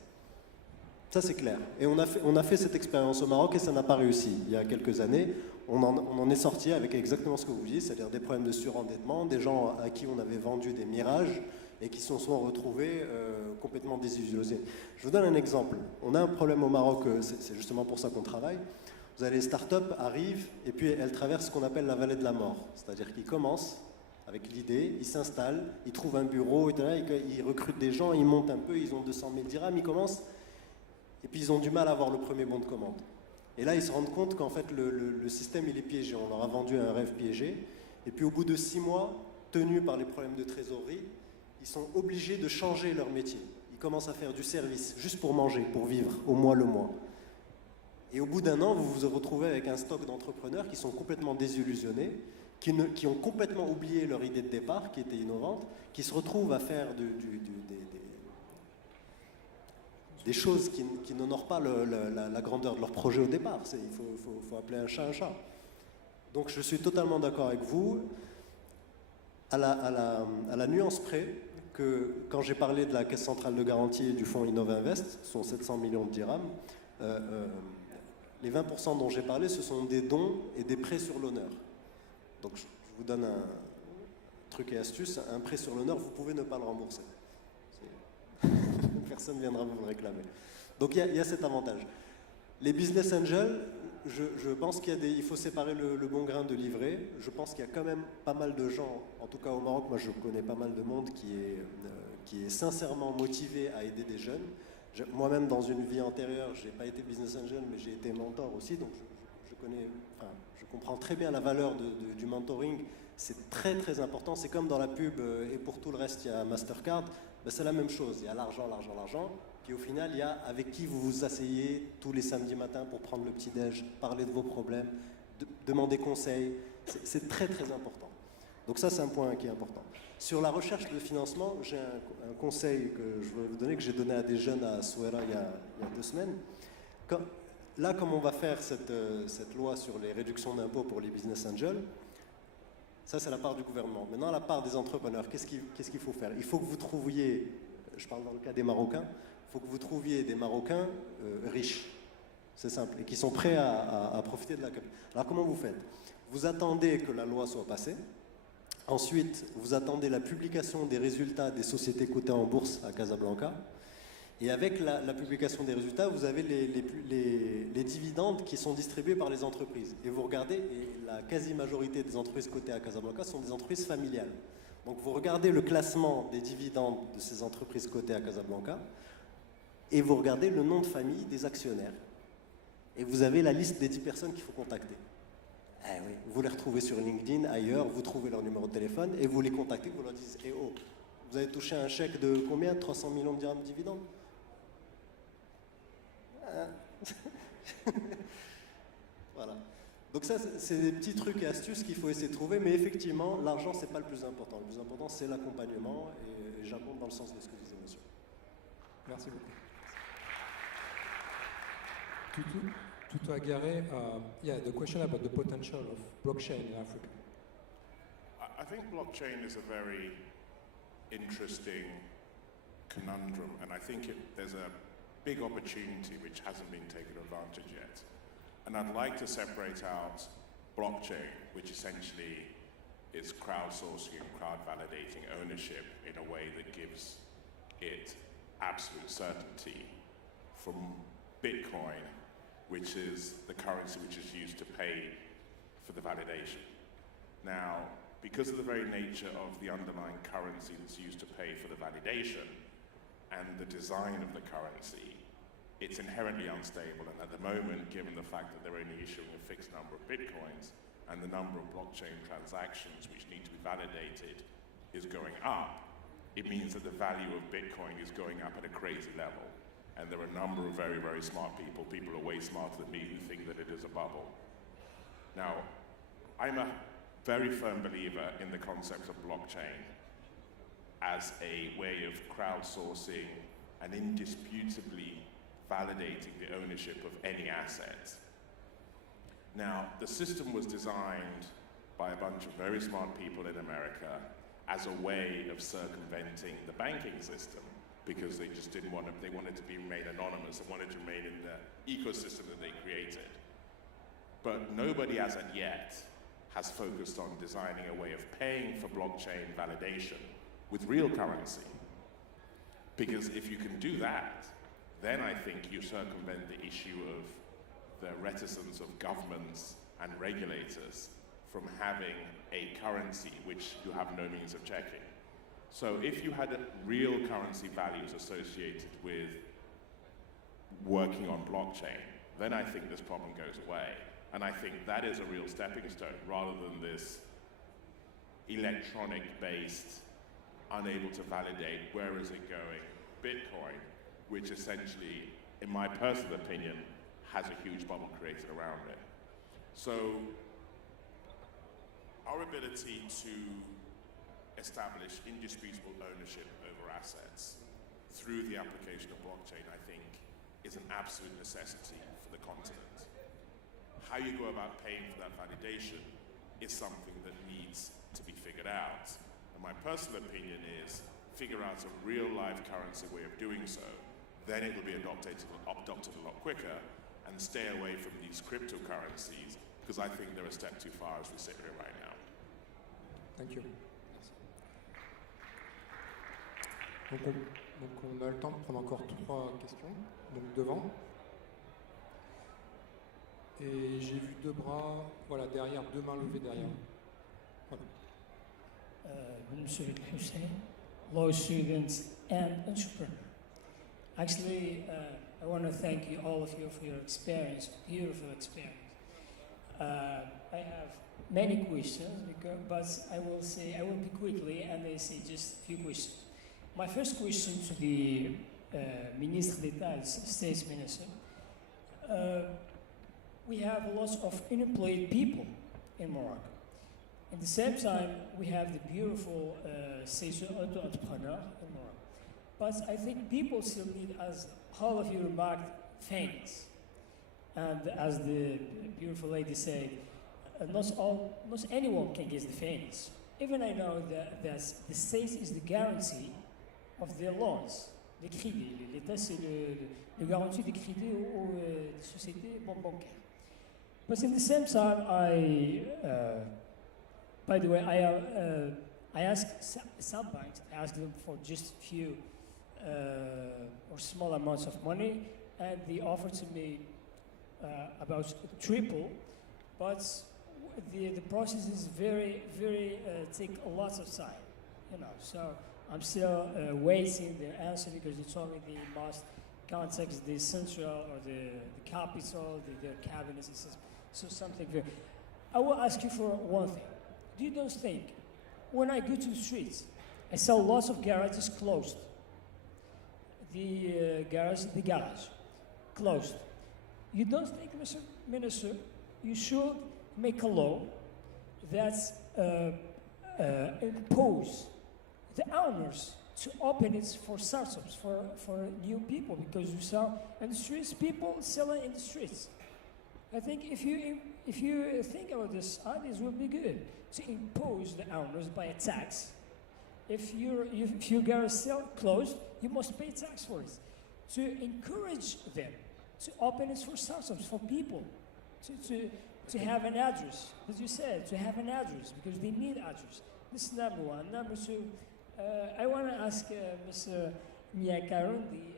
Ça c'est clair. Et on a fait cette expérience au Maroc et ça n'a pas réussi. Il y a quelques années, on en est sorti avec exactement ce que vous dites, c'est-à-dire des problèmes de surendettement, des gens à qui on avait vendu des mirages et qui se sont retrouvés complètement désillusionnés. Je vous donne un exemple. On a un problème au Maroc, c'est justement pour ça qu'on travaille. Vous avez les startups arrivent et puis elles traversent ce qu'on appelle la vallée de la mort. C'est-à-dire qu'ils commencent avec l'idée, ils s'installent, ils trouvent un bureau, ils recrutent des gens, ils montent un peu, ils ont 200 000 dirhams, ils commencent et puis ils ont du mal à avoir le premier bon de commande. Et là, ils se rendent compte qu'en fait, le système, il est piégé. On leur a vendu un rêve piégé. Et puis au bout de 6 mois, tenus par les problèmes de trésorerie, ils sont obligés de changer leur métier. Ils commencent à faire du service, juste pour manger, pour vivre, au mois le mois. Et au bout d'1 an, vous vous retrouvez avec un stock d'entrepreneurs qui sont complètement désillusionnés, qui ont complètement oublié leur idée de départ, qui était innovante, qui se retrouvent à faire des choses qui n'honorent pas la grandeur de leur projet au départ. Il faut appeler un chat un chat. Donc je suis totalement d'accord avec vous, à la nuance près que quand j'ai parlé de la Caisse centrale de garantie et du fonds Innovinvest, ce sont 700 millions de dirhams, les 20% dont j'ai parlé, ce sont des dons et des prêts sur l'honneur. Donc je vous donne un truc et astuce, un prêt sur l'honneur, vous pouvez ne pas le rembourser. Personne ne viendra vous le réclamer. Donc il y a cet avantage. Les business angels, je pense qu'il faut séparer le bon grain de l'ivraie. Je pense qu'il y a quand même pas mal de gens, en tout cas au Maroc, moi je connais pas mal de monde qui est sincèrement motivé à aider des jeunes. Moi-même, dans une vie antérieure, je n'ai pas été business angel, mais j'ai été mentor aussi, donc je comprends très bien la valeur du mentoring. C'est très très important. C'est comme dans la pub, et pour tout le reste, il y a Mastercard. Ben, c'est la même chose. Il y a l'argent, l'argent, l'argent. Puis au final, il y a avec qui vous vous asseyez tous les samedis matins pour prendre le petit-déj, parler de vos problèmes, demander conseil. C'est très très important. Donc ça, c'est un point qui est important. Sur la recherche de financement, j'ai un conseil que je veux vous donner, que j'ai donné à des jeunes à Souera il y a 2 semaines. Là, comme on va faire cette loi sur les réductions d'impôts pour les business angels, ça c'est la part du gouvernement. Maintenant, la part des entrepreneurs, qu'est-ce qu'il faut faire? Il faut que vous trouviez, je parle dans le cas des Marocains, il faut que vous trouviez des Marocains riches, c'est simple, et qui sont prêts à profiter de la capital. Alors comment vous faites? Vous attendez que la loi soit passée. Ensuite, vous attendez la publication des résultats des sociétés cotées en bourse à Casablanca. Et avec la publication des résultats, vous avez les dividendes qui sont distribués par les entreprises. Et vous regardez, et la quasi-majorité des entreprises cotées à Casablanca sont des entreprises familiales. Donc vous regardez le classement des dividendes de ces entreprises cotées à Casablanca, et vous regardez le nom de famille des actionnaires. Et vous avez la liste des 10 personnes qu'il faut contacter. Eh oui, vous les retrouvez sur LinkedIn, ailleurs, vous trouvez leur numéro de téléphone et vous les contactez, vous leur dites « oh, vous avez touché un chèque de combien? 300 millions de dirhams de dividendes ?» Voilà. Donc ça, c'est des petits trucs et astuces qu'il faut essayer de trouver, mais effectivement, l'argent, c'est pas le plus important. Le plus important, c'est l'accompagnement, et j'abonde dans le sens de ce que disait monsieur. Merci beaucoup. Tutu Agare, yeah, the question about the potential of blockchain in Africa. I think blockchain is a very interesting conundrum, and I think there's a big opportunity which hasn't been taken advantage yet. And I'd like to separate out blockchain, which essentially is crowdsourcing and crowd validating ownership in a way that gives it absolute certainty, from Bitcoin, which is the currency which is used to pay for the validation. Now, because of the very nature of the underlying currency that's used to pay for the validation and the design of the currency, it's inherently unstable, and at the moment, given the fact that they're only issuing a fixed number of Bitcoins and the number of blockchain transactions which need to be validated is going up, it means that the value of Bitcoin is going up at a crazy level. And there are a number of very, very smart people who are way smarter than me, who think that it is a bubble. Now, I'm a very firm believer in the concept of blockchain as a way of crowdsourcing and indisputably validating the ownership of any asset. Now, the system was designed by a bunch of very smart people in America as a way of circumventing the banking system, because they just didn't want to, they wanted to be made anonymous and wanted to remain in the ecosystem that they created. But nobody as of yet has focused on designing a way of paying for blockchain validation with real currency. Because if you can do that, then I think you circumvent the issue of the reticence of governments and regulators from having a currency which you have no means of checking. So if you had real currency values associated with working on blockchain, then I think this problem goes away. And I think that is a real stepping stone, rather than this electronic-based, unable to validate where is it going, Bitcoin, which essentially, in my personal opinion, has a huge bubble created around it. So our ability to establish indisputable ownership over assets through the application of blockchain, I think, is an absolute necessity for the continent. How you go about paying for that validation is something that needs to be figured out. And my personal opinion is, figure out a real live currency way of doing so, then it will be adopted a lot quicker, and stay away from these cryptocurrencies, because I think they're a step too far as we sit here right now. Thank you. Donc on a le temps de prendre encore 3 questions. Donc devant. Et j'ai vu 2 bras, voilà, derrière, 2 mains levées derrière. Voilà. Monsieur Hussein, law student and entrepreneur. Actually, I want to thank you, all of you, for your experience, beautiful experience. I have many questions, but I will be quickly, and I say just a few questions. My first question to the Ministre d'État, State Minister. We have lots of unemployed people in Morocco. At the same time, we have the beautiful auto-entrepreneur in Morocco. But I think people still need, as all of you remarked, finance. And as the beautiful lady said, not anyone can get the finance. Even I know that the state is the guarantee of their loans, des crédits. L'État, c'est le garantie des crédits aux sociétés bancaires. But in the same time, by the way, I asked some banks, I asked them for just a few or small amounts of money, and they offered to me about triple, but the process is very, very take a lot of time, you know. So I'm still waiting their answer, because they told me they must contact the central or the capital, their cabinets. So something very. I will ask you for one thing. Do you don't think, when I go to the streets, I saw lots of garages closed. The garage closed. You don't think, Mr. Minister, you should make a law that impose the owners to open it for startups, for new people, because you saw in the streets, people selling in the streets. I think if you think about this, ideas would be good to impose the owners by a tax. If your garage sale closed, you must pay tax for it. To encourage them to open it for startups, for people, to have an address, as you said, to have an address, because they need address. This is number one. Number two, I want to ask Mr. Nyakarundi,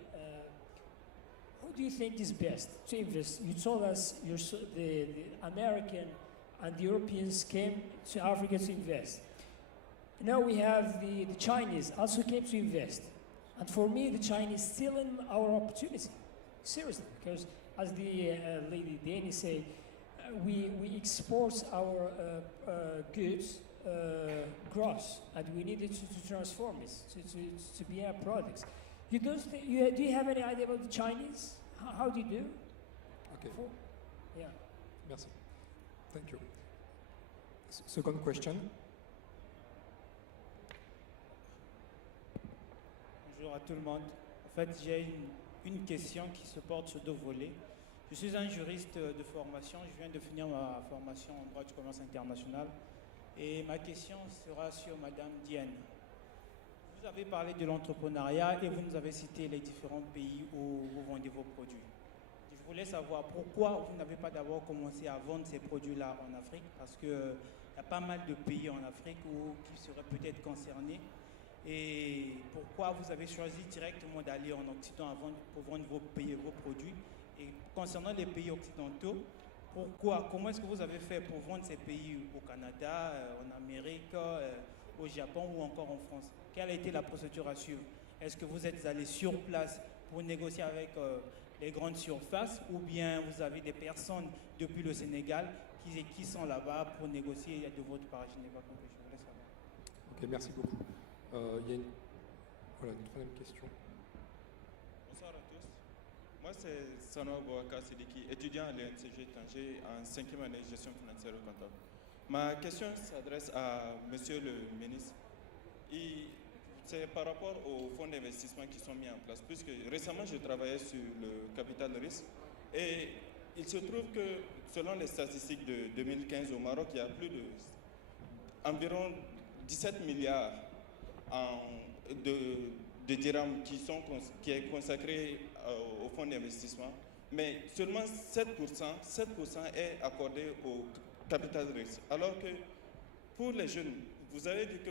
who do you think is best to invest? You told us the American and the Europeans came to Africa to invest. Now we have the Chinese also came to invest. And for me, the Chinese stealing our opportunity. Seriously, because as the lady Danny said, we export our goods gross, and we needed to transform it to be our products. Do you have any idea about the Chinese? How do you do? Okay. Yeah. Merci. Thank you. Second question. Bonjour à tout le monde. En fait, j'ai une question qui se porte sur deux volets. Je suis un juriste de formation. Je viens de finir ma formation en droit du commerce international. Et ma question sera sur Madame Dienne. Vous avez parlé de l'entrepreneuriat et vous nous avez cité les différents pays où vous vendez vos produits. Je voulais savoir pourquoi vous n'avez pas d'abord commencé à vendre ces produits-là en Afrique, parce qu'il y a pas mal de pays en Afrique qui seraient peut-être concernés. Et pourquoi vous avez choisi directement d'aller en Occident pour vendre vos produits? Et concernant les pays occidentaux, comment est-ce que vous avez fait pour vendre ces pays au Canada, en Amérique, au Japon ou encore en France? Quelle a été la procédure à suivre? Est-ce que vous êtes allé sur place pour négocier avec les grandes surfaces, ou bien vous avez des personnes depuis le Sénégal qui sont là-bas pour négocier de votre part? Je n'ai pas compris, je voulais savoir. Ok, merci beaucoup. Il y a une troisième question. Bonsoir à tous. Moi, c'est Sanoa Bouaka Sidiki, étudiant à l'INCG Tanger en 5e année de gestion financière et comptable. Ma question s'adresse à Monsieur le ministre. C'est par rapport aux fonds d'investissement qui sont mis en place, puisque récemment, je travaillais sur le capital risque et il se trouve que, selon les statistiques de 2015 au Maroc, il y a plus de environ 17 milliards de dirhams qui est consacré au fonds d'investissement, mais seulement 7% est accordé au capital risque. Alors que pour les jeunes, vous avez dit que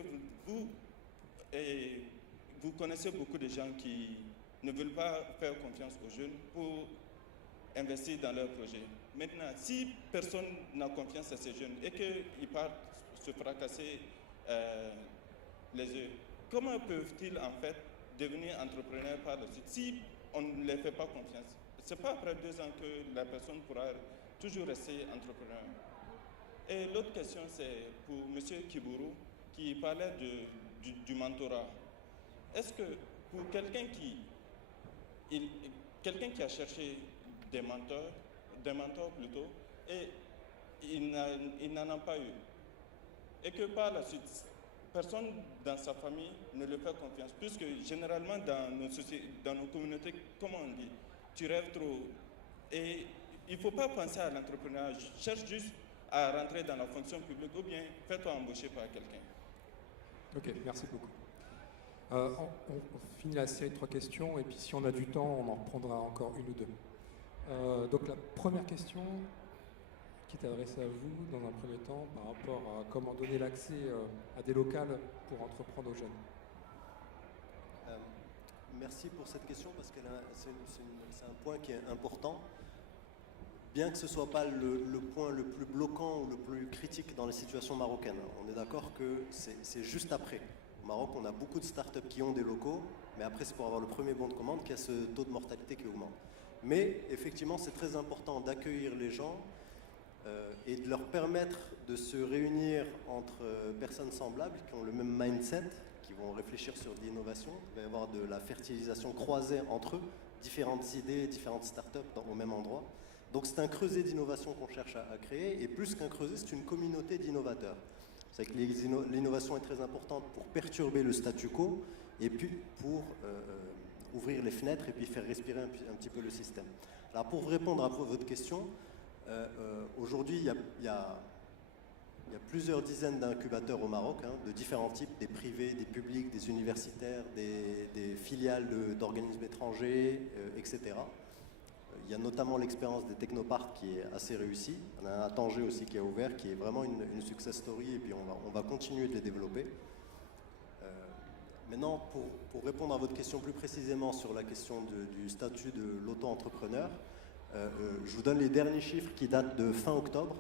vous connaissez beaucoup de gens qui ne veulent pas faire confiance aux jeunes pour investir dans leurs projets. Maintenant, si personne n'a confiance à ces jeunes et qu'ils partent se fracasser les yeux, comment peuvent-ils en fait devenir entrepreneurs par la suite si on ne les fait pas confiance? Ce n'est pas après 2 ans que la personne pourra toujours rester entrepreneur. Et l'autre question, c'est pour M. Kiburu, qui parlait du mentorat. Est-ce que pour quelqu'un qui a cherché des mentors plutôt, et il n'en a pas eu, et que par la suite, personne dans sa famille ne le fait confiance, puisque généralement dans nos communautés, comment on dit, tu rêves trop. Et il ne faut pas penser à l'entrepreneuriat, cherche juste à rentrer dans la fonction publique ou bien fais-toi embaucher par quelqu'un. Ok, merci beaucoup. On finit la série de 3 questions et puis si on a du temps, on en reprendra encore 1 ou 2. Donc la première question qui est adressée à vous dans un premier temps par rapport à comment donner l'accès à des locales pour entreprendre aux jeunes. Merci pour cette question parce que c'est un point qui est important. Bien que ce ne soit pas le point le plus bloquant ou le plus critique dans les situations marocaines. On est d'accord que c'est juste après. Au Maroc, on a beaucoup de startups qui ont des locaux, mais après, c'est pour avoir le premier bon de commande qu'il y a ce taux de mortalité qui augmente. Mais effectivement, c'est très important d'accueillir les gens et de leur permettre de se réunir entre personnes semblables qui ont le même mindset, qui vont réfléchir sur de l'innovation. Il va y avoir de la fertilisation croisée entre eux, différentes idées, différentes startups au même endroit. Donc c'est un creuset d'innovation qu'on cherche à créer, et plus qu'un creuset, c'est une communauté d'innovateurs. C'est que l'innovation est très importante pour perturber le statu quo, et puis pour ouvrir les fenêtres et puis faire respirer un petit peu le système. Alors pour répondre à votre question, aujourd'hui il y a plusieurs dizaines d'incubateurs au Maroc, de différents types, des privés, des publics, des universitaires, des filiales d'organismes étrangers, etc. il y a notamment l'expérience des technoparks qui est assez réussie. On a un à Tanger aussi qui a ouvert, qui est vraiment une success story, et puis on va continuer de les développer. Maintenant, pour répondre à votre question plus précisément sur la question du statut de l'auto-entrepreneur, je vous donne les derniers chiffres qui datent de fin octobre.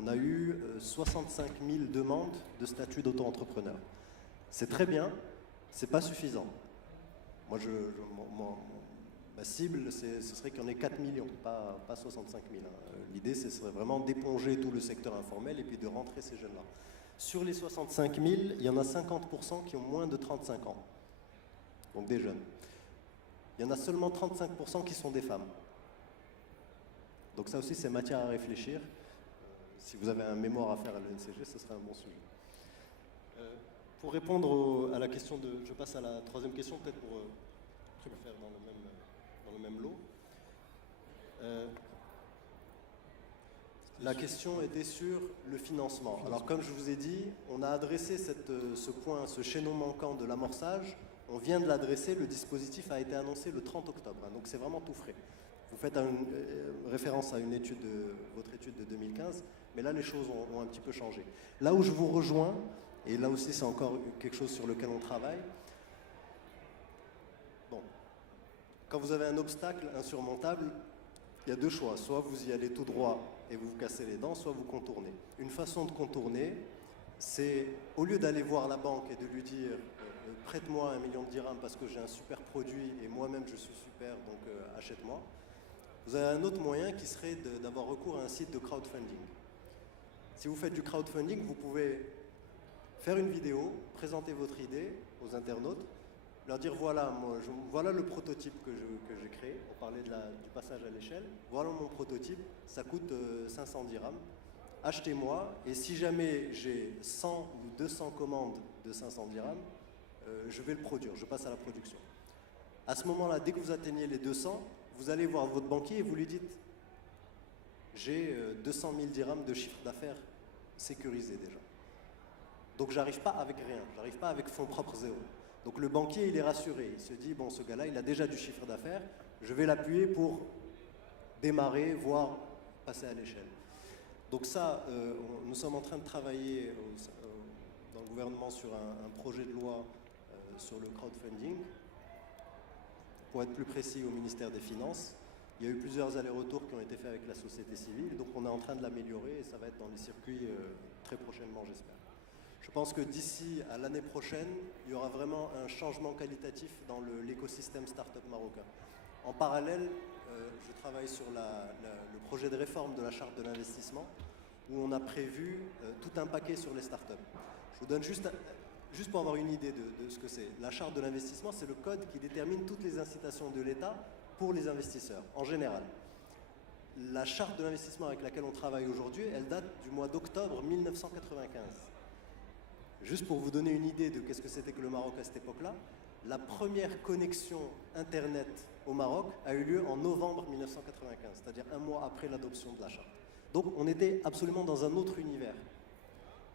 On a eu 65 000 demandes de statut d'auto-entrepreneur. C'est très bien, c'est pas suffisant. Moi, ma cible, ce serait qu'il y en ait 4 millions, pas 65 000. Hein. L'idée, ce serait vraiment d'éponger tout le secteur informel et puis de rentrer ces jeunes-là. Sur les 65 000, il y en a 50% qui ont moins de 35 ans, donc des jeunes. Il y en a seulement 35% qui sont des femmes. Donc ça aussi, c'est matière à réfléchir. Si vous avez un mémoire à faire à l'ENCG, ce serait un bon sujet. Pour répondre à la question je passe à la troisième question, peut-être pour le faire dans le même lot. La question était sur le financement. Alors comme je vous ai dit, on a adressé ce point, ce chaînon manquant de l'amorçage, on vient de l'adresser, le dispositif a été annoncé le 30 octobre, hein, donc c'est vraiment tout frais. Vous faites référence à votre étude de 2015, mais là les choses ont un petit peu changé. Là où je vous rejoins, et là aussi c'est encore quelque chose sur lequel on travaille, bon, quand vous avez un obstacle insurmontable, il y a deux choix, soit vous y allez tout droit et vous vous cassez les dents, soit vous contournez. Une façon de contourner, c'est au lieu d'aller voir la banque et de lui dire prête-moi 1 million de dirhams parce que j'ai un super produit et moi-même je suis super, donc achète-moi. Vous avez un autre moyen qui serait d'avoir recours à un site de crowdfunding. Si vous faites du crowdfunding, vous pouvez faire une vidéo, présenter votre idée aux internautes, leur dire voilà, voilà le prototype que j'ai créé, on parlait du passage à l'échelle, voilà mon prototype, ça coûte 500 dirhams, achetez-moi, et si jamais j'ai 100 ou 200 commandes de 500 dirhams, je vais le produire, je passe à la production. À ce moment-là, dès que vous atteignez les 200, vous allez voir votre banquier et vous lui dites j'ai 200 000 dirhams de chiffre d'affaires sécurisé déjà. Donc j'arrive pas avec rien, j'arrive pas avec fonds propres zéro. Donc le banquier, il est rassuré, il se dit bon, ce gars-là, il a déjà du chiffre d'affaires, je vais l'appuyer pour démarrer, voire passer à l'échelle. Donc ça, nous sommes en train de travailler dans le gouvernement sur un projet de loi sur le crowdfunding. Pour être plus précis, au ministère des Finances, il y a eu plusieurs allers-retours qui ont été faits avec la société civile, donc on est en train de l'améliorer et ça va être dans les circuits très prochainement, j'espère. Je pense que d'ici à l'année prochaine, il y aura vraiment un changement qualitatif dans l'écosystème start-up marocain. En parallèle, je travaille sur le projet de réforme de la charte de l'investissement, où on a prévu tout un paquet sur les start-up. Je vous donne juste pour avoir une idée de ce que c'est. La charte de l'investissement, c'est le code qui détermine toutes les incitations de l'État pour les investisseurs, en général. La charte de l'investissement avec laquelle on travaille aujourd'hui, elle date du mois d'octobre 1995. Juste pour vous donner une idée de qu'est-ce que c'était que le Maroc à cette époque-là, la première connexion Internet au Maroc a eu lieu en novembre 1995, c'est-à-dire un mois après l'adoption de la charte. Donc on était absolument dans un autre univers.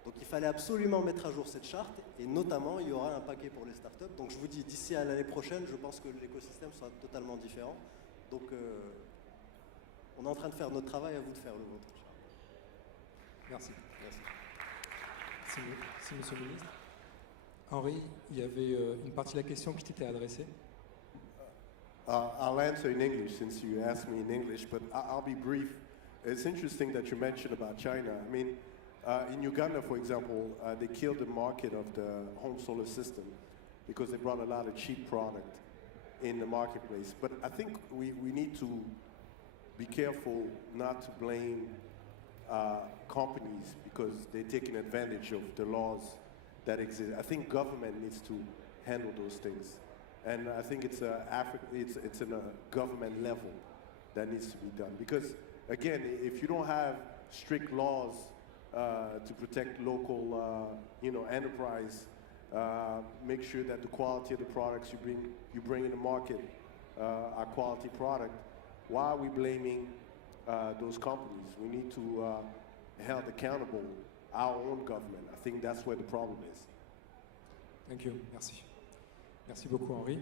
Donc il fallait absolument mettre à jour cette charte, et notamment il y aura un paquet pour les startups. Donc je vous dis, d'ici à l'année prochaine, je pense que l'écosystème sera totalement différent. Donc on est en train de faire notre travail, à vous de faire le vôtre. Merci. Merci, Monsieur le Ministre. Henri, il y avait une partie de la question qui t'était adressée. I'll answer in English since you asked me in English, but I'll be brief. It's interesting that you mentioned about China. I mean, in Uganda, for example, they killed the market of the home solar system because they brought a lot of cheap product in the marketplace. But I think we need to be careful not to blame companies because they're taking advantage of the laws that exist. I think government needs to handle those things. And I think it's in a government level that needs to be done. Because, again, if you don't have strict laws to protect local, enterprise, make sure that the quality of the products you bring in the market are quality product, why are we blaming those companies? We need to held accountable our own government. I think that's where the problem is. Thank you. Merci. Merci beaucoup, Henri.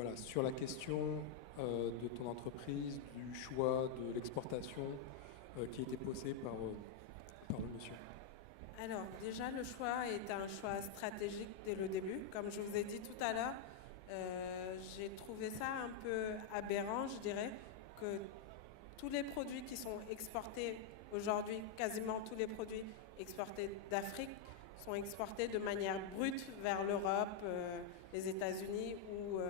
voilà, sur la question de ton entreprise, du choix de l'exportation qui a été posé par le monsieur. Alors, déjà, le choix est un choix stratégique dès le début. Comme je vous ai dit tout à l'heure, j'ai trouvé ça un peu aberrant, je dirais, que tous les produits qui sont exportés aujourd'hui, quasiment tous les produits exportés d'Afrique, sont exportés de manière brute vers l'Europe, les États-Unis ou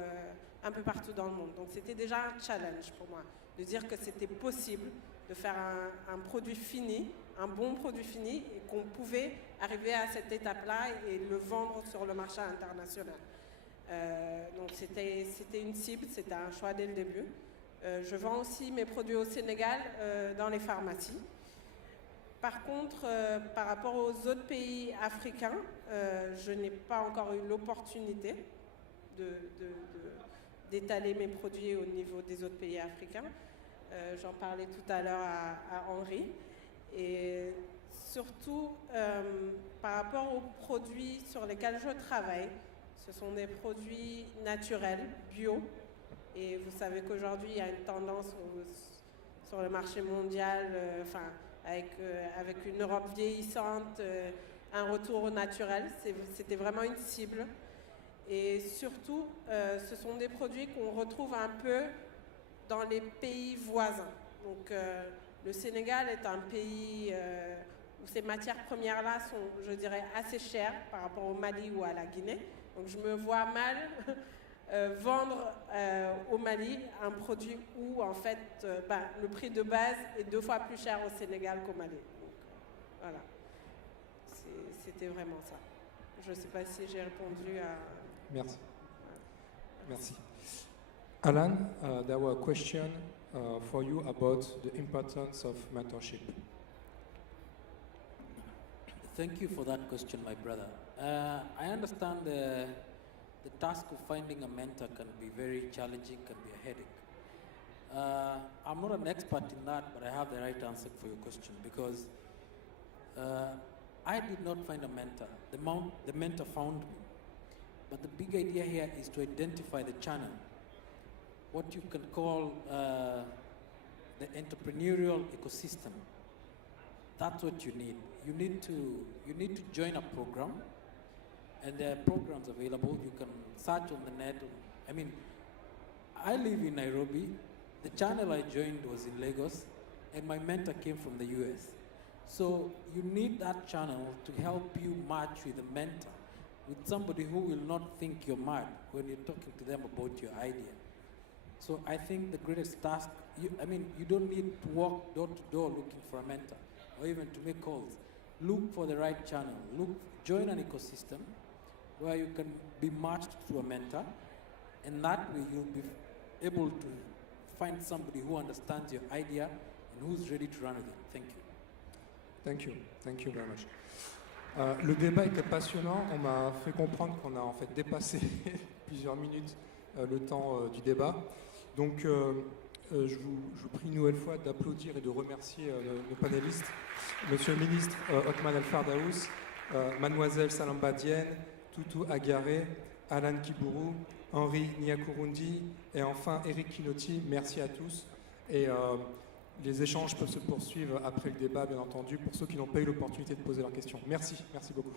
un peu partout dans le monde. Donc c'était déjà un challenge pour moi, de dire que c'était possible de faire un produit fini, un bon produit fini, et qu'on pouvait arriver à cette étape-là et le vendre sur le marché international. Donc c'était une cible, c'était un choix dès le début. Je vends aussi mes produits au Sénégal dans les pharmacies. Par contre, par rapport aux autres pays africains, je n'ai pas encore eu l'opportunité d'étaler mes produits au niveau des autres pays africains. J'en parlais tout à l'heure à Henri. Et surtout, par rapport aux produits sur lesquels je travaille, ce sont des produits naturels, bio. Et vous savez qu'aujourd'hui, il y a une tendance sur le marché mondial, avec une Europe vieillissante, un retour au naturel. C'était vraiment une cible. Et surtout, ce sont des produits qu'on retrouve un peu dans les pays voisins. Donc, le Sénégal est un pays où ces matières premières-là sont, je dirais, assez chères par rapport au Mali ou à la Guinée. Donc, je me vois mal vendre au Mali un produit où, en fait, le prix de base est 2 fois plus cher au Sénégal qu'au Mali. Donc, voilà. C'était vraiment ça. Je ne sais pas si j'ai répondu à... Merci. Merci. Alan, there were a question for you about the importance of mentorship. Thank you for that question, my brother. I understand the task of finding a mentor can be very challenging, can be a headache. I'm not an expert in that, but I have the right answer for your question because I did not find a mentor. The mentor found me. But the big idea here is to identify the channel, what you can call the entrepreneurial ecosystem. That's what you need. You need to join a program, and there are programs available. You can search on the net. I mean, I live in Nairobi. The channel I joined was in Lagos, and my mentor came from the US. So you need that channel to help you match with a mentor, with somebody who will not think you're mad when you're talking to them about your idea. So I think the greatest task, you don't need to walk door to door looking for a mentor or even to make calls. Look for the right channel. Join an ecosystem where you can be matched to a mentor, and that way you'll be able to find somebody who understands your idea and who's ready to run with it. Thank you. Thank you. Thank you very much. Le débat était passionnant. On m'a fait comprendre qu'on a en fait dépassé plusieurs minutes le temps du débat. Donc, je vous prie une nouvelle fois d'applaudir et de remercier nos panélistes. Monsieur le ministre Othman El Fardaous, Mademoiselle Salamba Diène, Toutou Agaré, Alan Kibourou, Henri Niakurundi et enfin Eric Kinotti. Merci à tous. Et les échanges peuvent se poursuivre après le débat, bien entendu, pour ceux qui n'ont pas eu l'opportunité de poser leurs questions. Merci beaucoup.